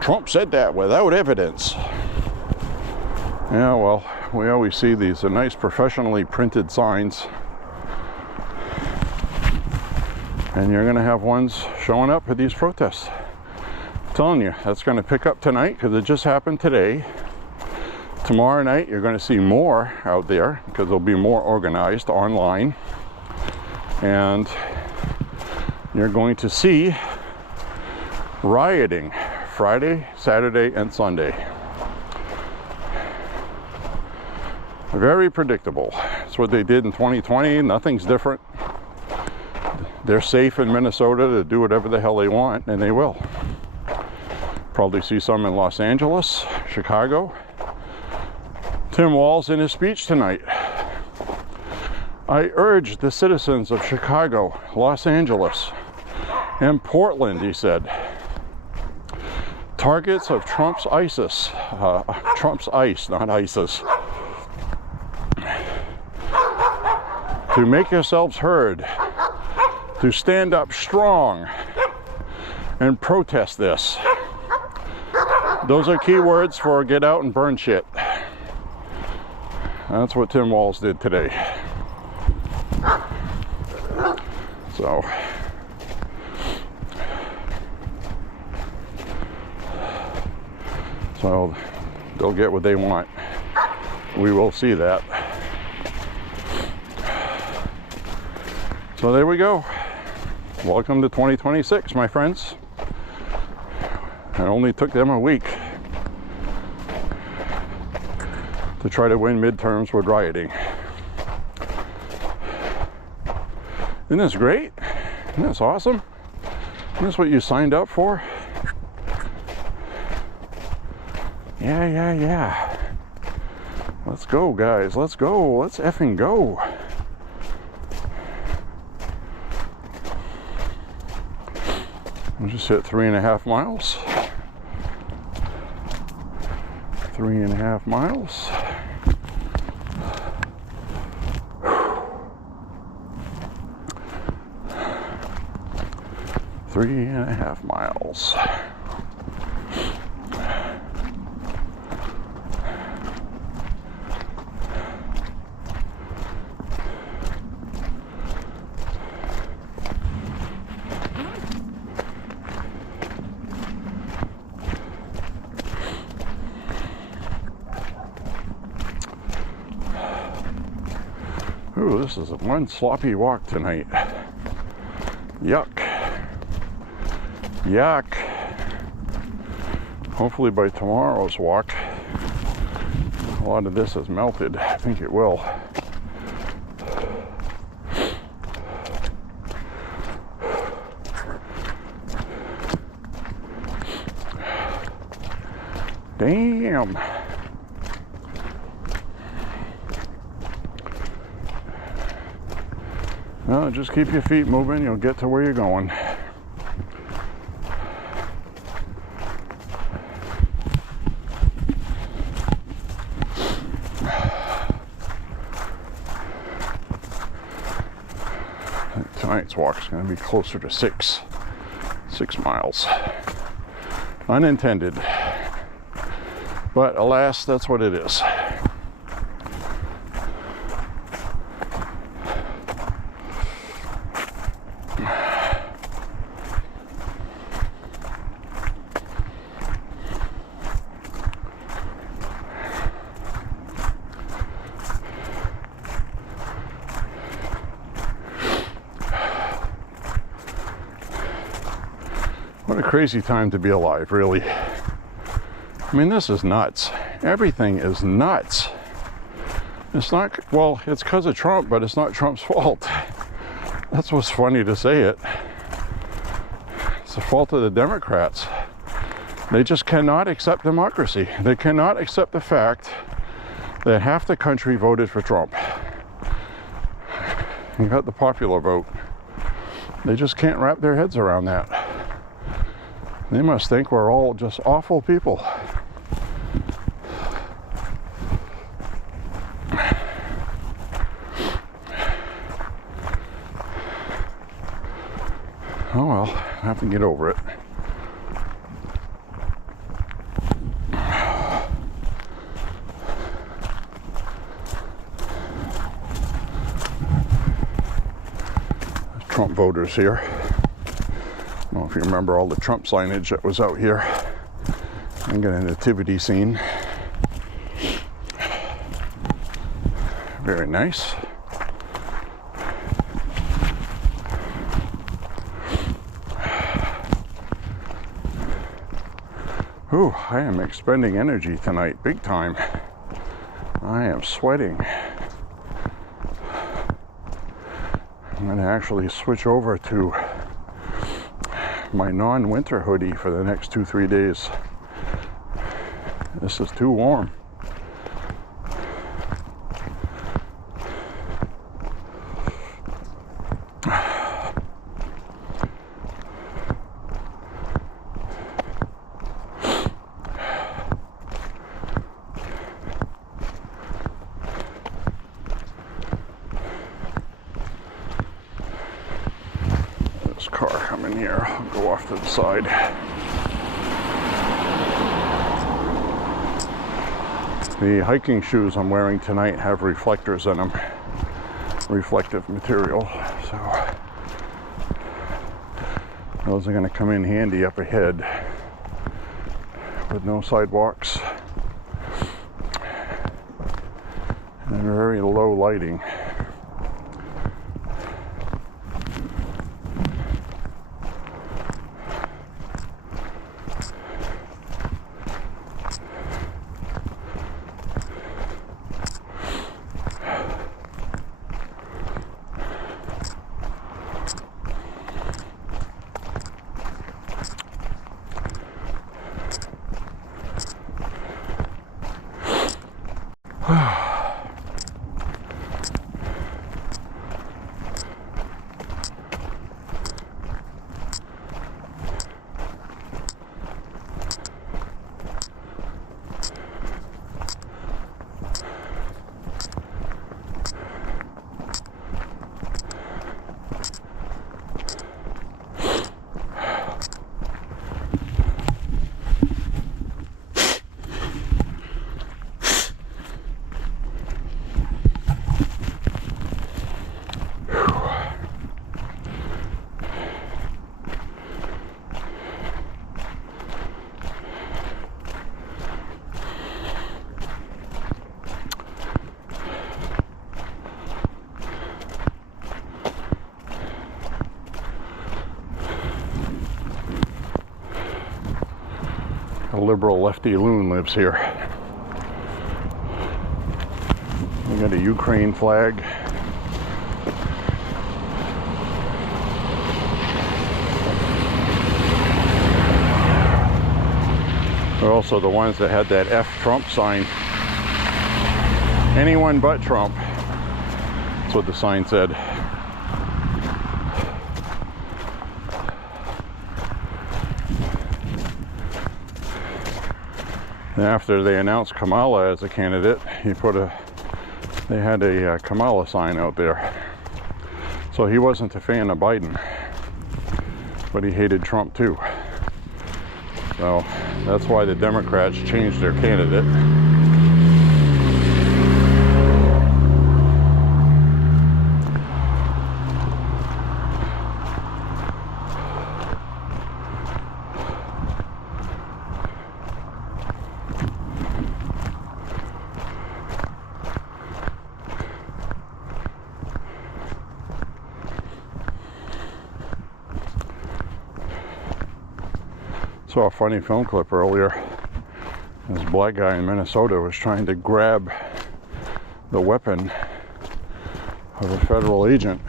Trump said that without evidence. Yeah, well, we always see these nice professionally printed signs. And you're going to have ones showing up at these protests. I'm telling you, that's going to pick up tonight because it just happened today. Tomorrow night, you're going to see more out there because they'll be more organized online. And you're going to see rioting Friday, Saturday, and Sunday. Very predictable. That's what they did in 2020. Nothing's different. They're safe in Minnesota to do whatever the hell they want, and they will. Probably see some in Los Angeles, Chicago. Tim Walz in his speech tonight. I urge the citizens of Chicago, Los Angeles, and Portland, he said, targets of Trump's ISIS, Trump's ICE, not ISIS, to make yourselves heard, to stand up strong and protest this. Those are key words for get out and burn shit. That's what Tim Walz did today. So they'll get what they want. We will see that. So there we go. Welcome to 2026, my friends. It only took them a week to try to win midterms with rioting. Isn't this great? Isn't this awesome? Isn't this what you signed up for? Yeah. Let's go, guys. Let's go. Let's effing go. We'll just hit 3.5 miles. 3.5 miles. 3.5 miles. Ooh, this is one sloppy walk tonight. Yuck. Yuck. Hopefully by tomorrow's walk, a lot of this is melted. I think it will. Damn. Well, just keep your feet moving, you'll get to where you're going. Tonight's walk is going to be closer to 6 miles. Unintended. But alas, that's what it is. What a crazy time to be alive, really. I mean, this is nuts. Everything is nuts. It's not, well, it's because of Trump, but it's not Trump's fault. That's what's funny to say it. It's the fault of the Democrats. They just cannot accept democracy. They cannot accept the fact that half the country voted for Trump. You got the popular vote. They just can't wrap their heads around that. They must think we're all just awful people. Oh well, I have to get over it. There's Trump voters here. I don't know if you remember all the Trump signage that was out here. I'm getting a nativity scene. Very nice. Ooh, I am expending energy tonight, big time. I am sweating. I'm going to actually switch over to my non-winter hoodie for the next 2-3 days. This is too warm. Car coming here. I'll go off to the side. The hiking shoes I'm wearing tonight have reflectors in them. Reflective material. So those are going to come in handy up ahead with no sidewalks and very low lighting. a liberal lefty loon lives here. We got a Ukraine flag. They're also the ones that had that F Trump sign. Anyone but Trump. That's what the sign said. And after they announced Kamala as a candidate, they had a Kamala sign out there. So he wasn't a fan of Biden, but he hated Trump too. So that's why the Democrats changed their candidate. Saw a funny film clip earlier. This black guy in Minnesota was trying to grab the weapon of a federal agent,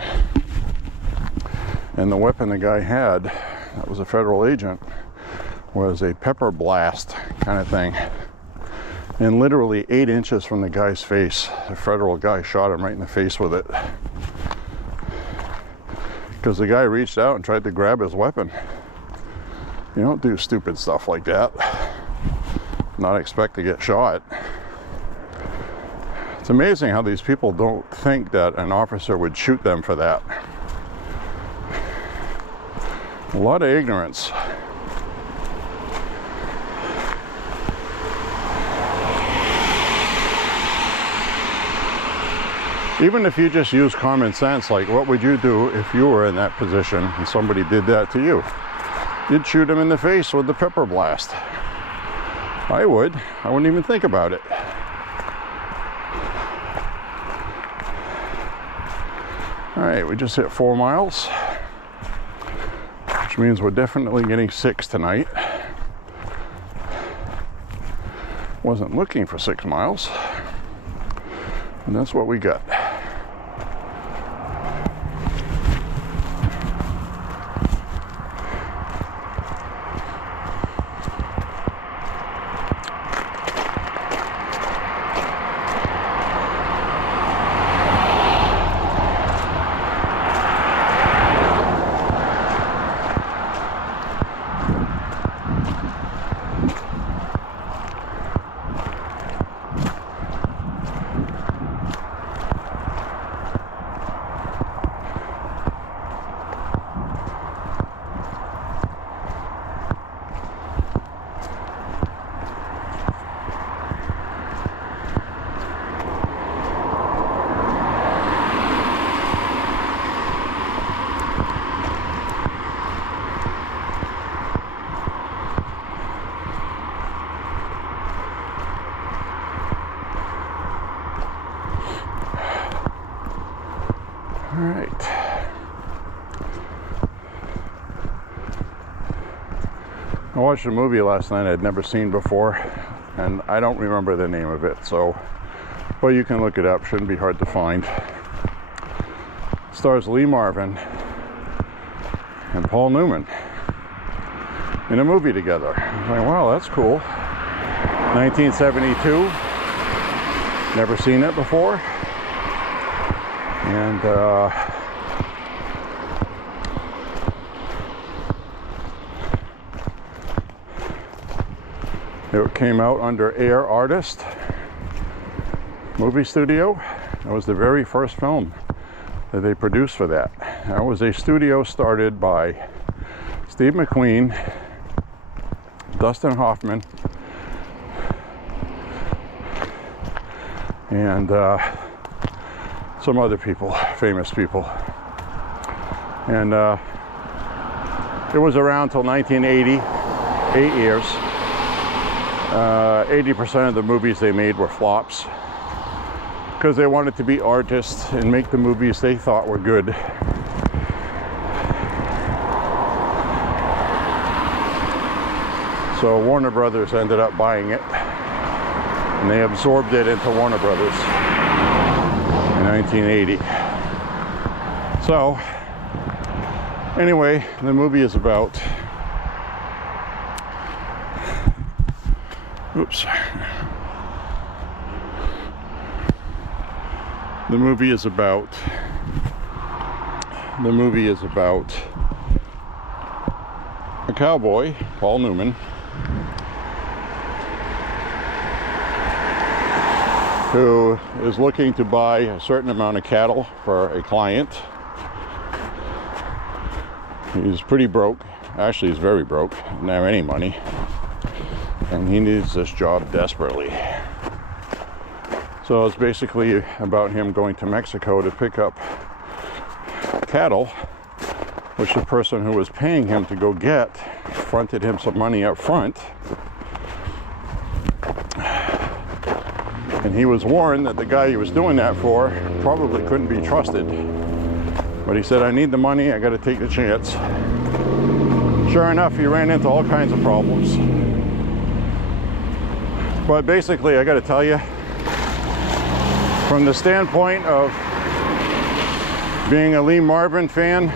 and the weapon the guy had that was a federal agent was a pepper blast kind of thing, and literally 8 inches from the guy's face, the federal guy shot him right in the face with it because the guy reached out and tried to grab his weapon. You don't do stupid stuff like that, not expect to get shot. It's amazing how these people don't think that an officer would shoot them for that. A lot of ignorance. Even if you just use common sense, like what would you do if you were in that position and somebody did that to you? You'd shoot him in the face with the pepper blast. I would. I wouldn't even think about it. All right, we just hit 4 miles, which means we're definitely getting 6 tonight. Wasn't looking for 6 miles, and that's what we got. All right. I watched a movie last night I'd never seen before, and I don't remember the name of it, so, but you can look it up, shouldn't be hard to find. It stars Lee Marvin and Paul Newman in a movie together. I was like, wow, that's cool. 1972, never seen it before. And it came out under Air Artist movie studio. That was the very first film that they produced for that. That was a studio started by Steve McQueen, Dustin Hoffman, and some other people, famous people. And it was around till 1980, 8 years. 80% of the movies they made were flops because they wanted to be artists and make the movies they thought were good. So Warner Brothers ended up buying it, and they absorbed it into Warner Brothers in 1980. So anyway, the movie is about, oops. The movie is about a cowboy, Paul Newman, who is looking to buy a certain amount of cattle for a client. He's pretty broke. Actually, he's very broke. Doesn't have any money. And he needs this job desperately. So it's basically about him going to Mexico to pick up cattle, which the person who was paying him to go get fronted him some money up front. And he was warned that the guy he was doing that for probably couldn't be trusted. But he said, I need the money, I gotta take the chance. Sure enough, he ran into all kinds of problems. But basically, I gotta tell you, from the standpoint of being a Lee Marvin fan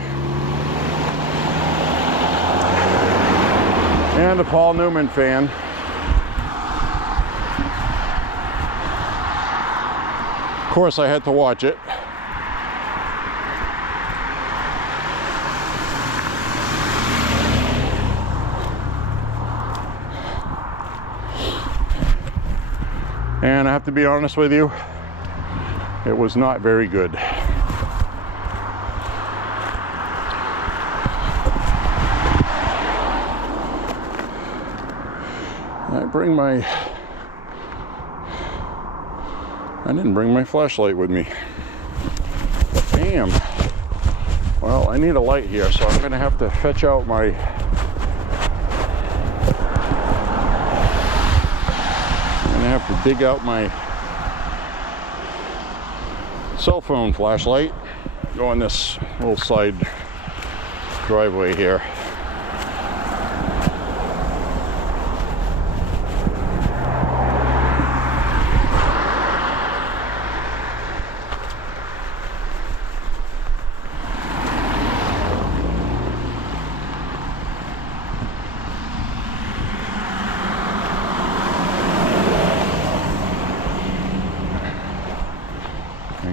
and a Paul Newman fan, of course I had to watch it. And I have to be honest with you, it was not very good. I didn't bring my flashlight with me. Damn. Well, I need a light here, so I'm gonna have to fetch out my dig out my cell phone flashlight. Go on this little side driveway here.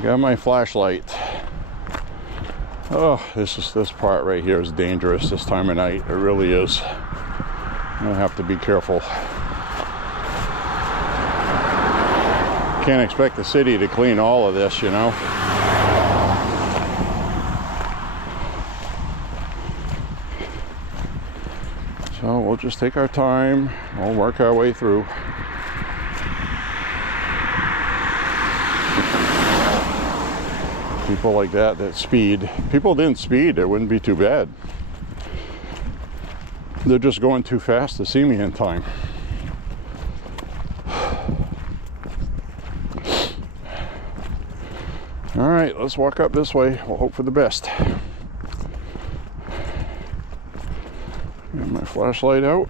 Got my flashlight. Oh, this part right here is dangerous this time of night. It really is. I'm gonna have to be careful. Can't expect the city to clean all of this, you know. So we'll just take our time. We'll work our way through. People like that speed. People didn't speed, it wouldn't be too bad. They're just going too fast to see me in time. All right, let's walk up this way. We'll hope for the best. Get my flashlight out.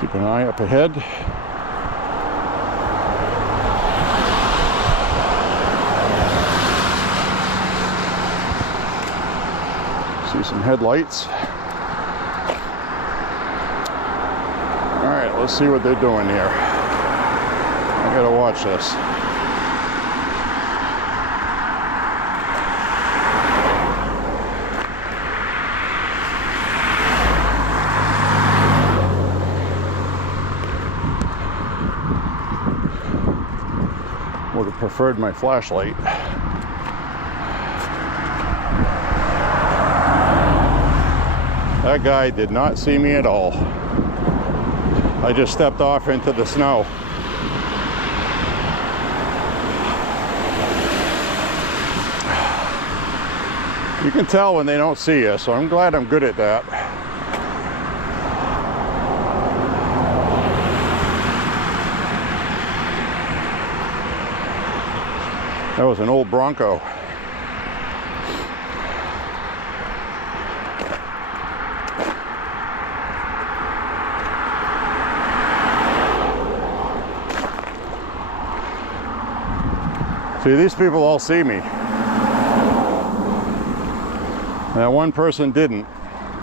Keep an eye up ahead. See some headlights. All right, let's see what they're doing here. I gotta watch this. Would have preferred my flashlight. That guy did not see me at all. I just stepped off into the snow. You can tell when they don't see you, so I'm glad I'm good at that. That was an old Bronco. See, these people all see me. That one person didn't.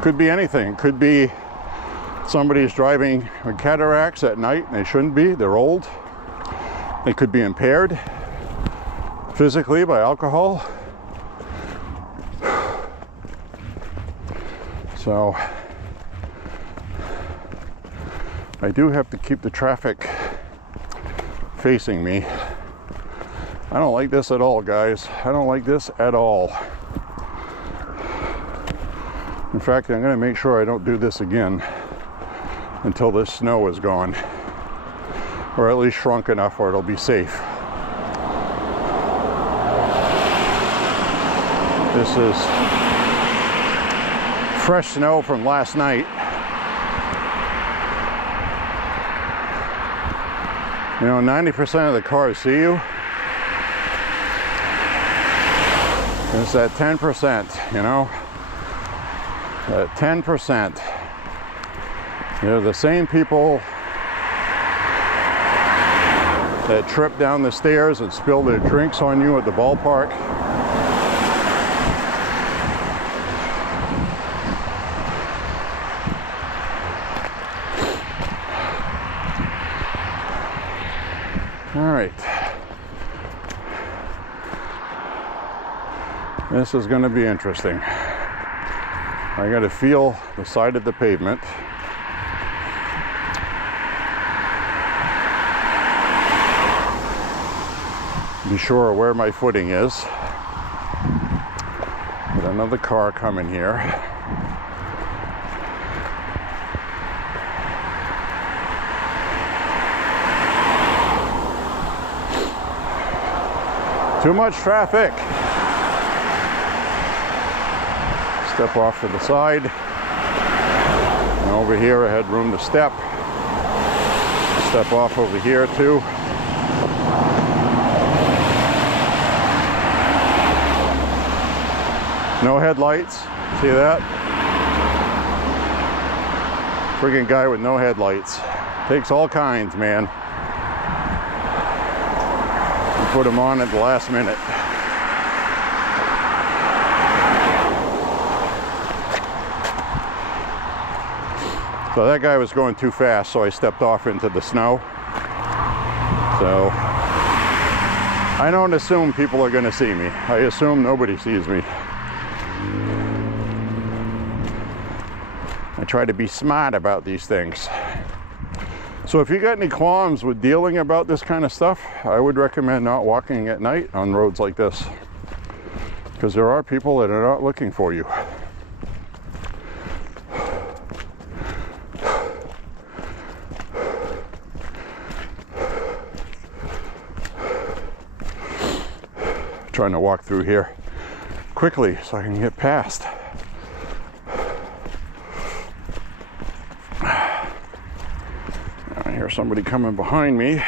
Could be anything. Could be somebody's driving with cataracts at night and they shouldn't be. They're old. They could be impaired physically by alcohol. So I do have to keep the traffic facing me. I don't like this at all, guys. I don't like this at all. In fact, I'm going to make sure I don't do this again until this snow is gone, or at least shrunk enough where it'll be safe. This is fresh snow from last night. You know, 90% of the cars see you. It's that 10%, you know, that 10%. They're the same people that trip down the stairs and spill their drinks on you at the ballpark. All right. This is going to be interesting. I got to feel the side of the pavement. Be sure where my footing is. Got another car coming here. Too much traffic. Step off to the side. And over here I had room to step. Step off over here too. No headlights. See that? Friggin' guy with no headlights. Takes all kinds, man. You put them on at the last minute. So that guy was going too fast, so I stepped off into the snow. So I don't assume people are going to see me. I assume nobody sees me. I try to be smart about these things. So if you got any qualms with dealing about this kind of stuff, I would recommend not walking at night on roads like this, because there are people that are not looking for you. Trying to walk through here quickly so I can get past. I hear somebody coming behind me.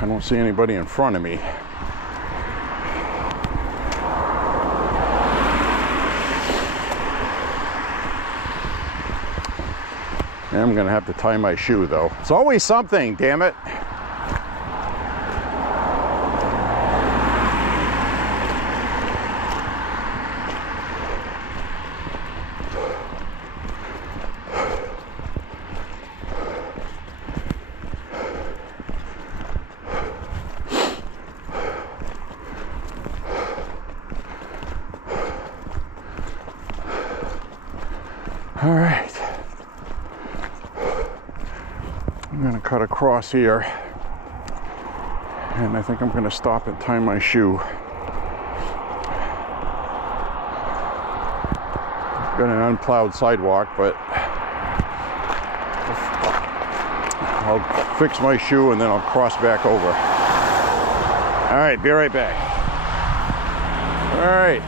I don't see anybody in front of me. I'm gonna have to tie my shoe though. It's always something, damn it. All right, I'm gonna cut across here, and I think I'm gonna stop and tie my shoe. Got an unplowed sidewalk, but I'll fix my shoe and then I'll cross back over. All right, be right back. All right.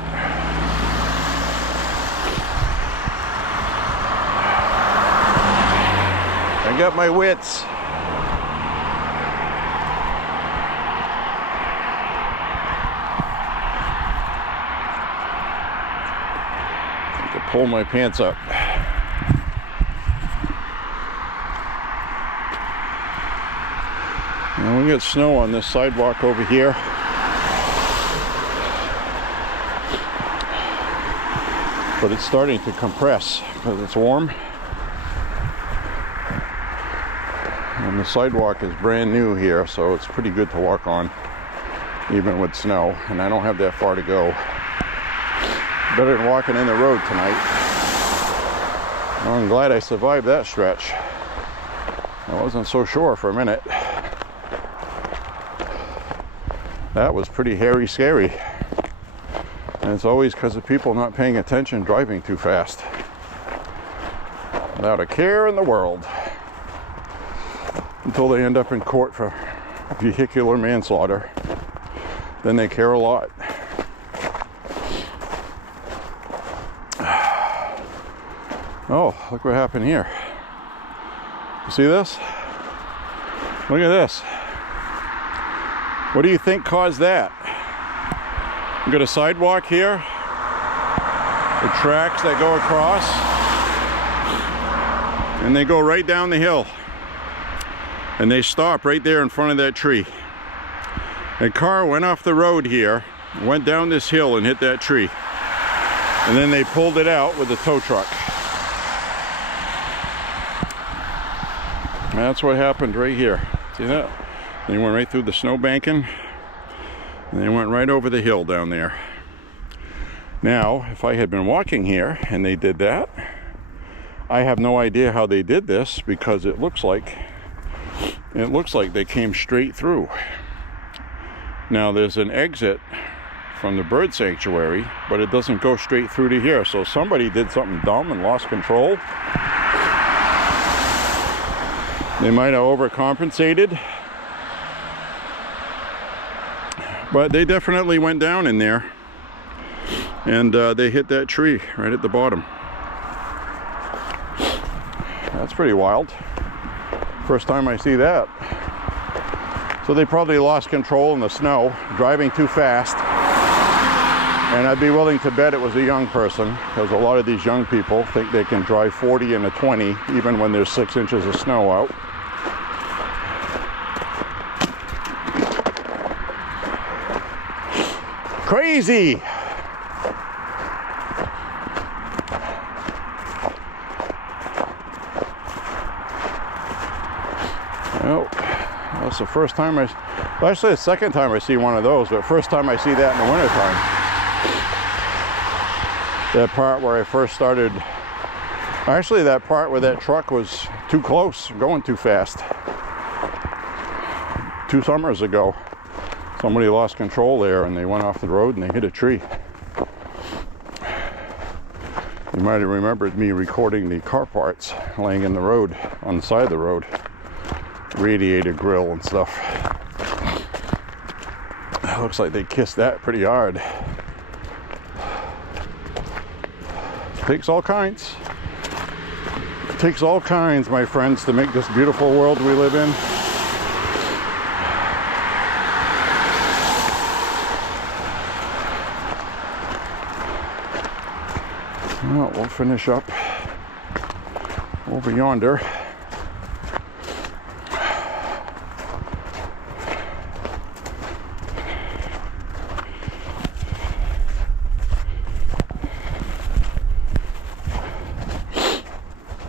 I got my wits. pull my pants up. And we got snow on this sidewalk over here. But it's starting to compress because it's warm. And the sidewalk is brand new here, so it's pretty good to walk on, even with snow. And I don't have that far to go. Better than walking in the road tonight. Well, I'm glad I survived that stretch. I wasn't so sure for a minute. That was pretty hairy, scary. And it's always because of people not paying attention, driving too fast. Without a care in the world. Until they end up in court for vehicular manslaughter. Then they care a lot. Oh, look what happened here. You see this? Look at this. What do you think caused that? We got a sidewalk here. The tracks that go across. And they go right down the hill. And they stop right there in front of that tree. A car went off the road here, went down this hill and hit that tree. And then they pulled it out with a tow truck. And that's what happened right here. See that? They went right through the snow banking. And they went right over the hill down there. Now, if I had been walking here and they did that, I have no idea how they did this because it looks like they came straight through. Now, there's an exit from the bird sanctuary, but it doesn't go straight through to here. So somebody did something dumb and lost control. They might have overcompensated. But they definitely went down in there, and they hit that tree right at the bottom. That's pretty wild. First time I see that. So they probably lost control in the snow, driving too fast. And I'd be willing to bet it was a young person, because a lot of these young people think they can drive 40 in a 20, even when there's 6 inches of snow out. Crazy! Well, that's the first time well, actually the second time I see one of those, but first time I see that in the wintertime. That part where I first started, actually that part where that truck was too close, going too fast. 2 summers ago. Somebody lost control there and they went off the road and they hit a tree. You might have remembered me recording the car parts laying in the road, on the side of the road. Radiator grill and stuff. It looks like they kissed that pretty hard. Takes all kinds. It takes all kinds, my friends, to make this beautiful world we live in. Well, we'll finish up over yonder.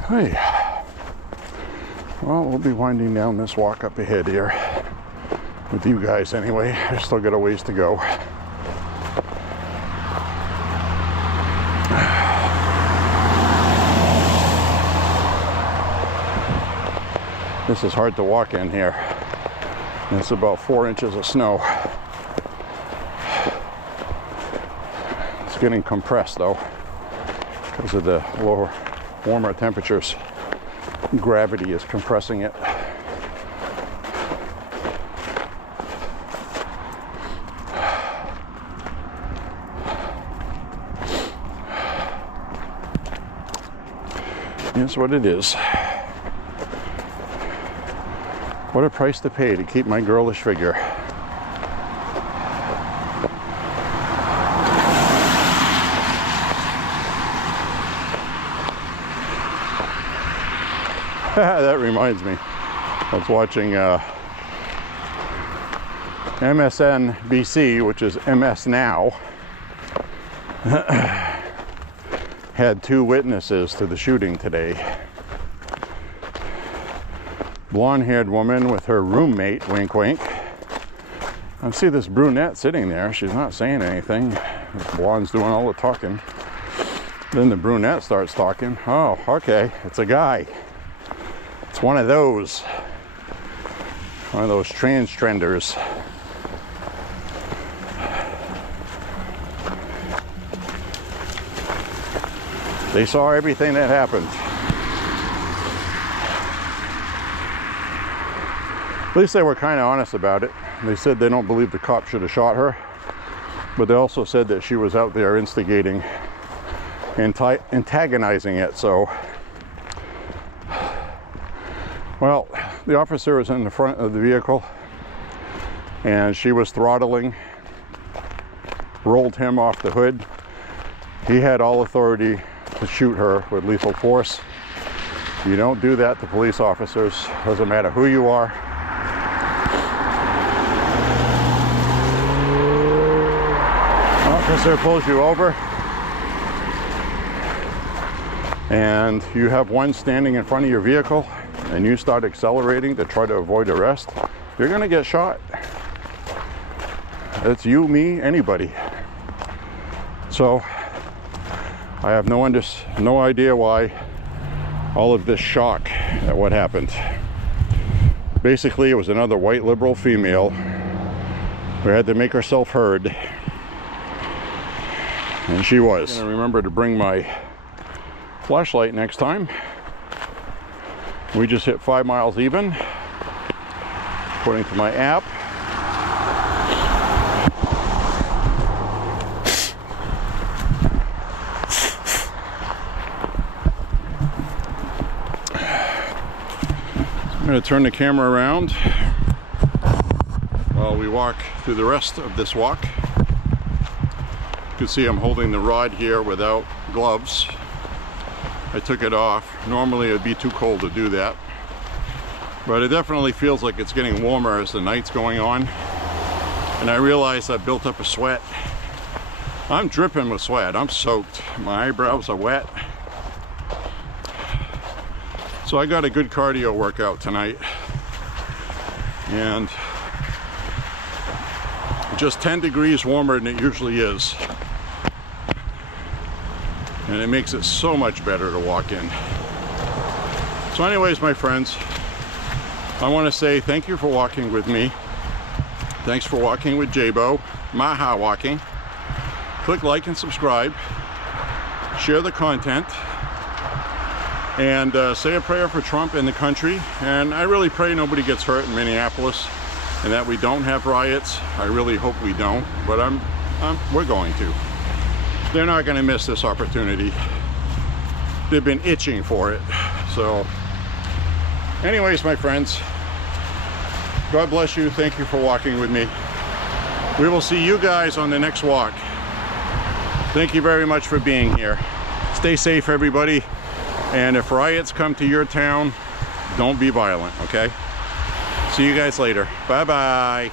Hey, well, we'll be winding down this walk up ahead here with you guys anyway. I still got a ways to go. This is hard to walk in here. It's about 4 inches of snow. It's getting compressed though because of the lower, warmer temperatures. Gravity is compressing it. That's what it is. What a price to pay to keep my girlish figure. That reminds me, I was watching MSNBC, which is MS Now, had 2 witnesses to the shooting today. Blonde-haired woman with her roommate, wink wink. I see this brunette sitting there, she's not saying anything. This blonde's doing all the talking. Then the brunette starts talking. Oh, okay, it's a guy. It's one of those trans trenders. They saw everything that happened. At least they were kind of honest about it. They said they don't believe the cop should have shot her, but they also said that she was out there instigating, antagonizing it. So, well, the officer was in the front of the vehicle and she was throttling, rolled him off the hood. He had all authority to shoot her with lethal force. You don't do that to police officers, doesn't matter who you are. Officer pulls you over and you have one standing in front of your vehicle and you start accelerating to try to avoid arrest, you're gonna get shot. It's you, me, anybody. So I have no idea why all of this shock at what happened. Basically, it was another white liberal female who had to make herself heard, and she was. I'm gonna remember to bring my flashlight next time. We just hit 5 miles even, according to my app. I'm going to turn the camera around while we walk through the rest of this walk. You can see I'm holding the rod here without gloves. I took it off. Normally it'd be too cold to do that, but it definitely feels like it's getting warmer as the night's going on, and I realize I've built up a sweat. I'm dripping with sweat. I'm soaked. My eyebrows are wet. So I got a good cardio workout tonight, and just 10 degrees warmer than it usually is, and it makes it so much better to walk in. So anyways, my friends, I want to say thank you for walking with me. Thanks for walking with J.Beau, MAHA walking. Click like and subscribe, share the content, and say a prayer for Trump and the country. And I really pray nobody gets hurt in Minneapolis and that we don't have riots. I really hope we don't, but we're going to. They're not going to miss this opportunity. They've been itching for it. So anyways, my friends, God bless you. Thank you for walking with me. We will see you guys on the next walk. Thank you very much for being here. Stay safe, everybody. And if riots come to your town, don't be violent, okay? See you guys later. Bye-bye.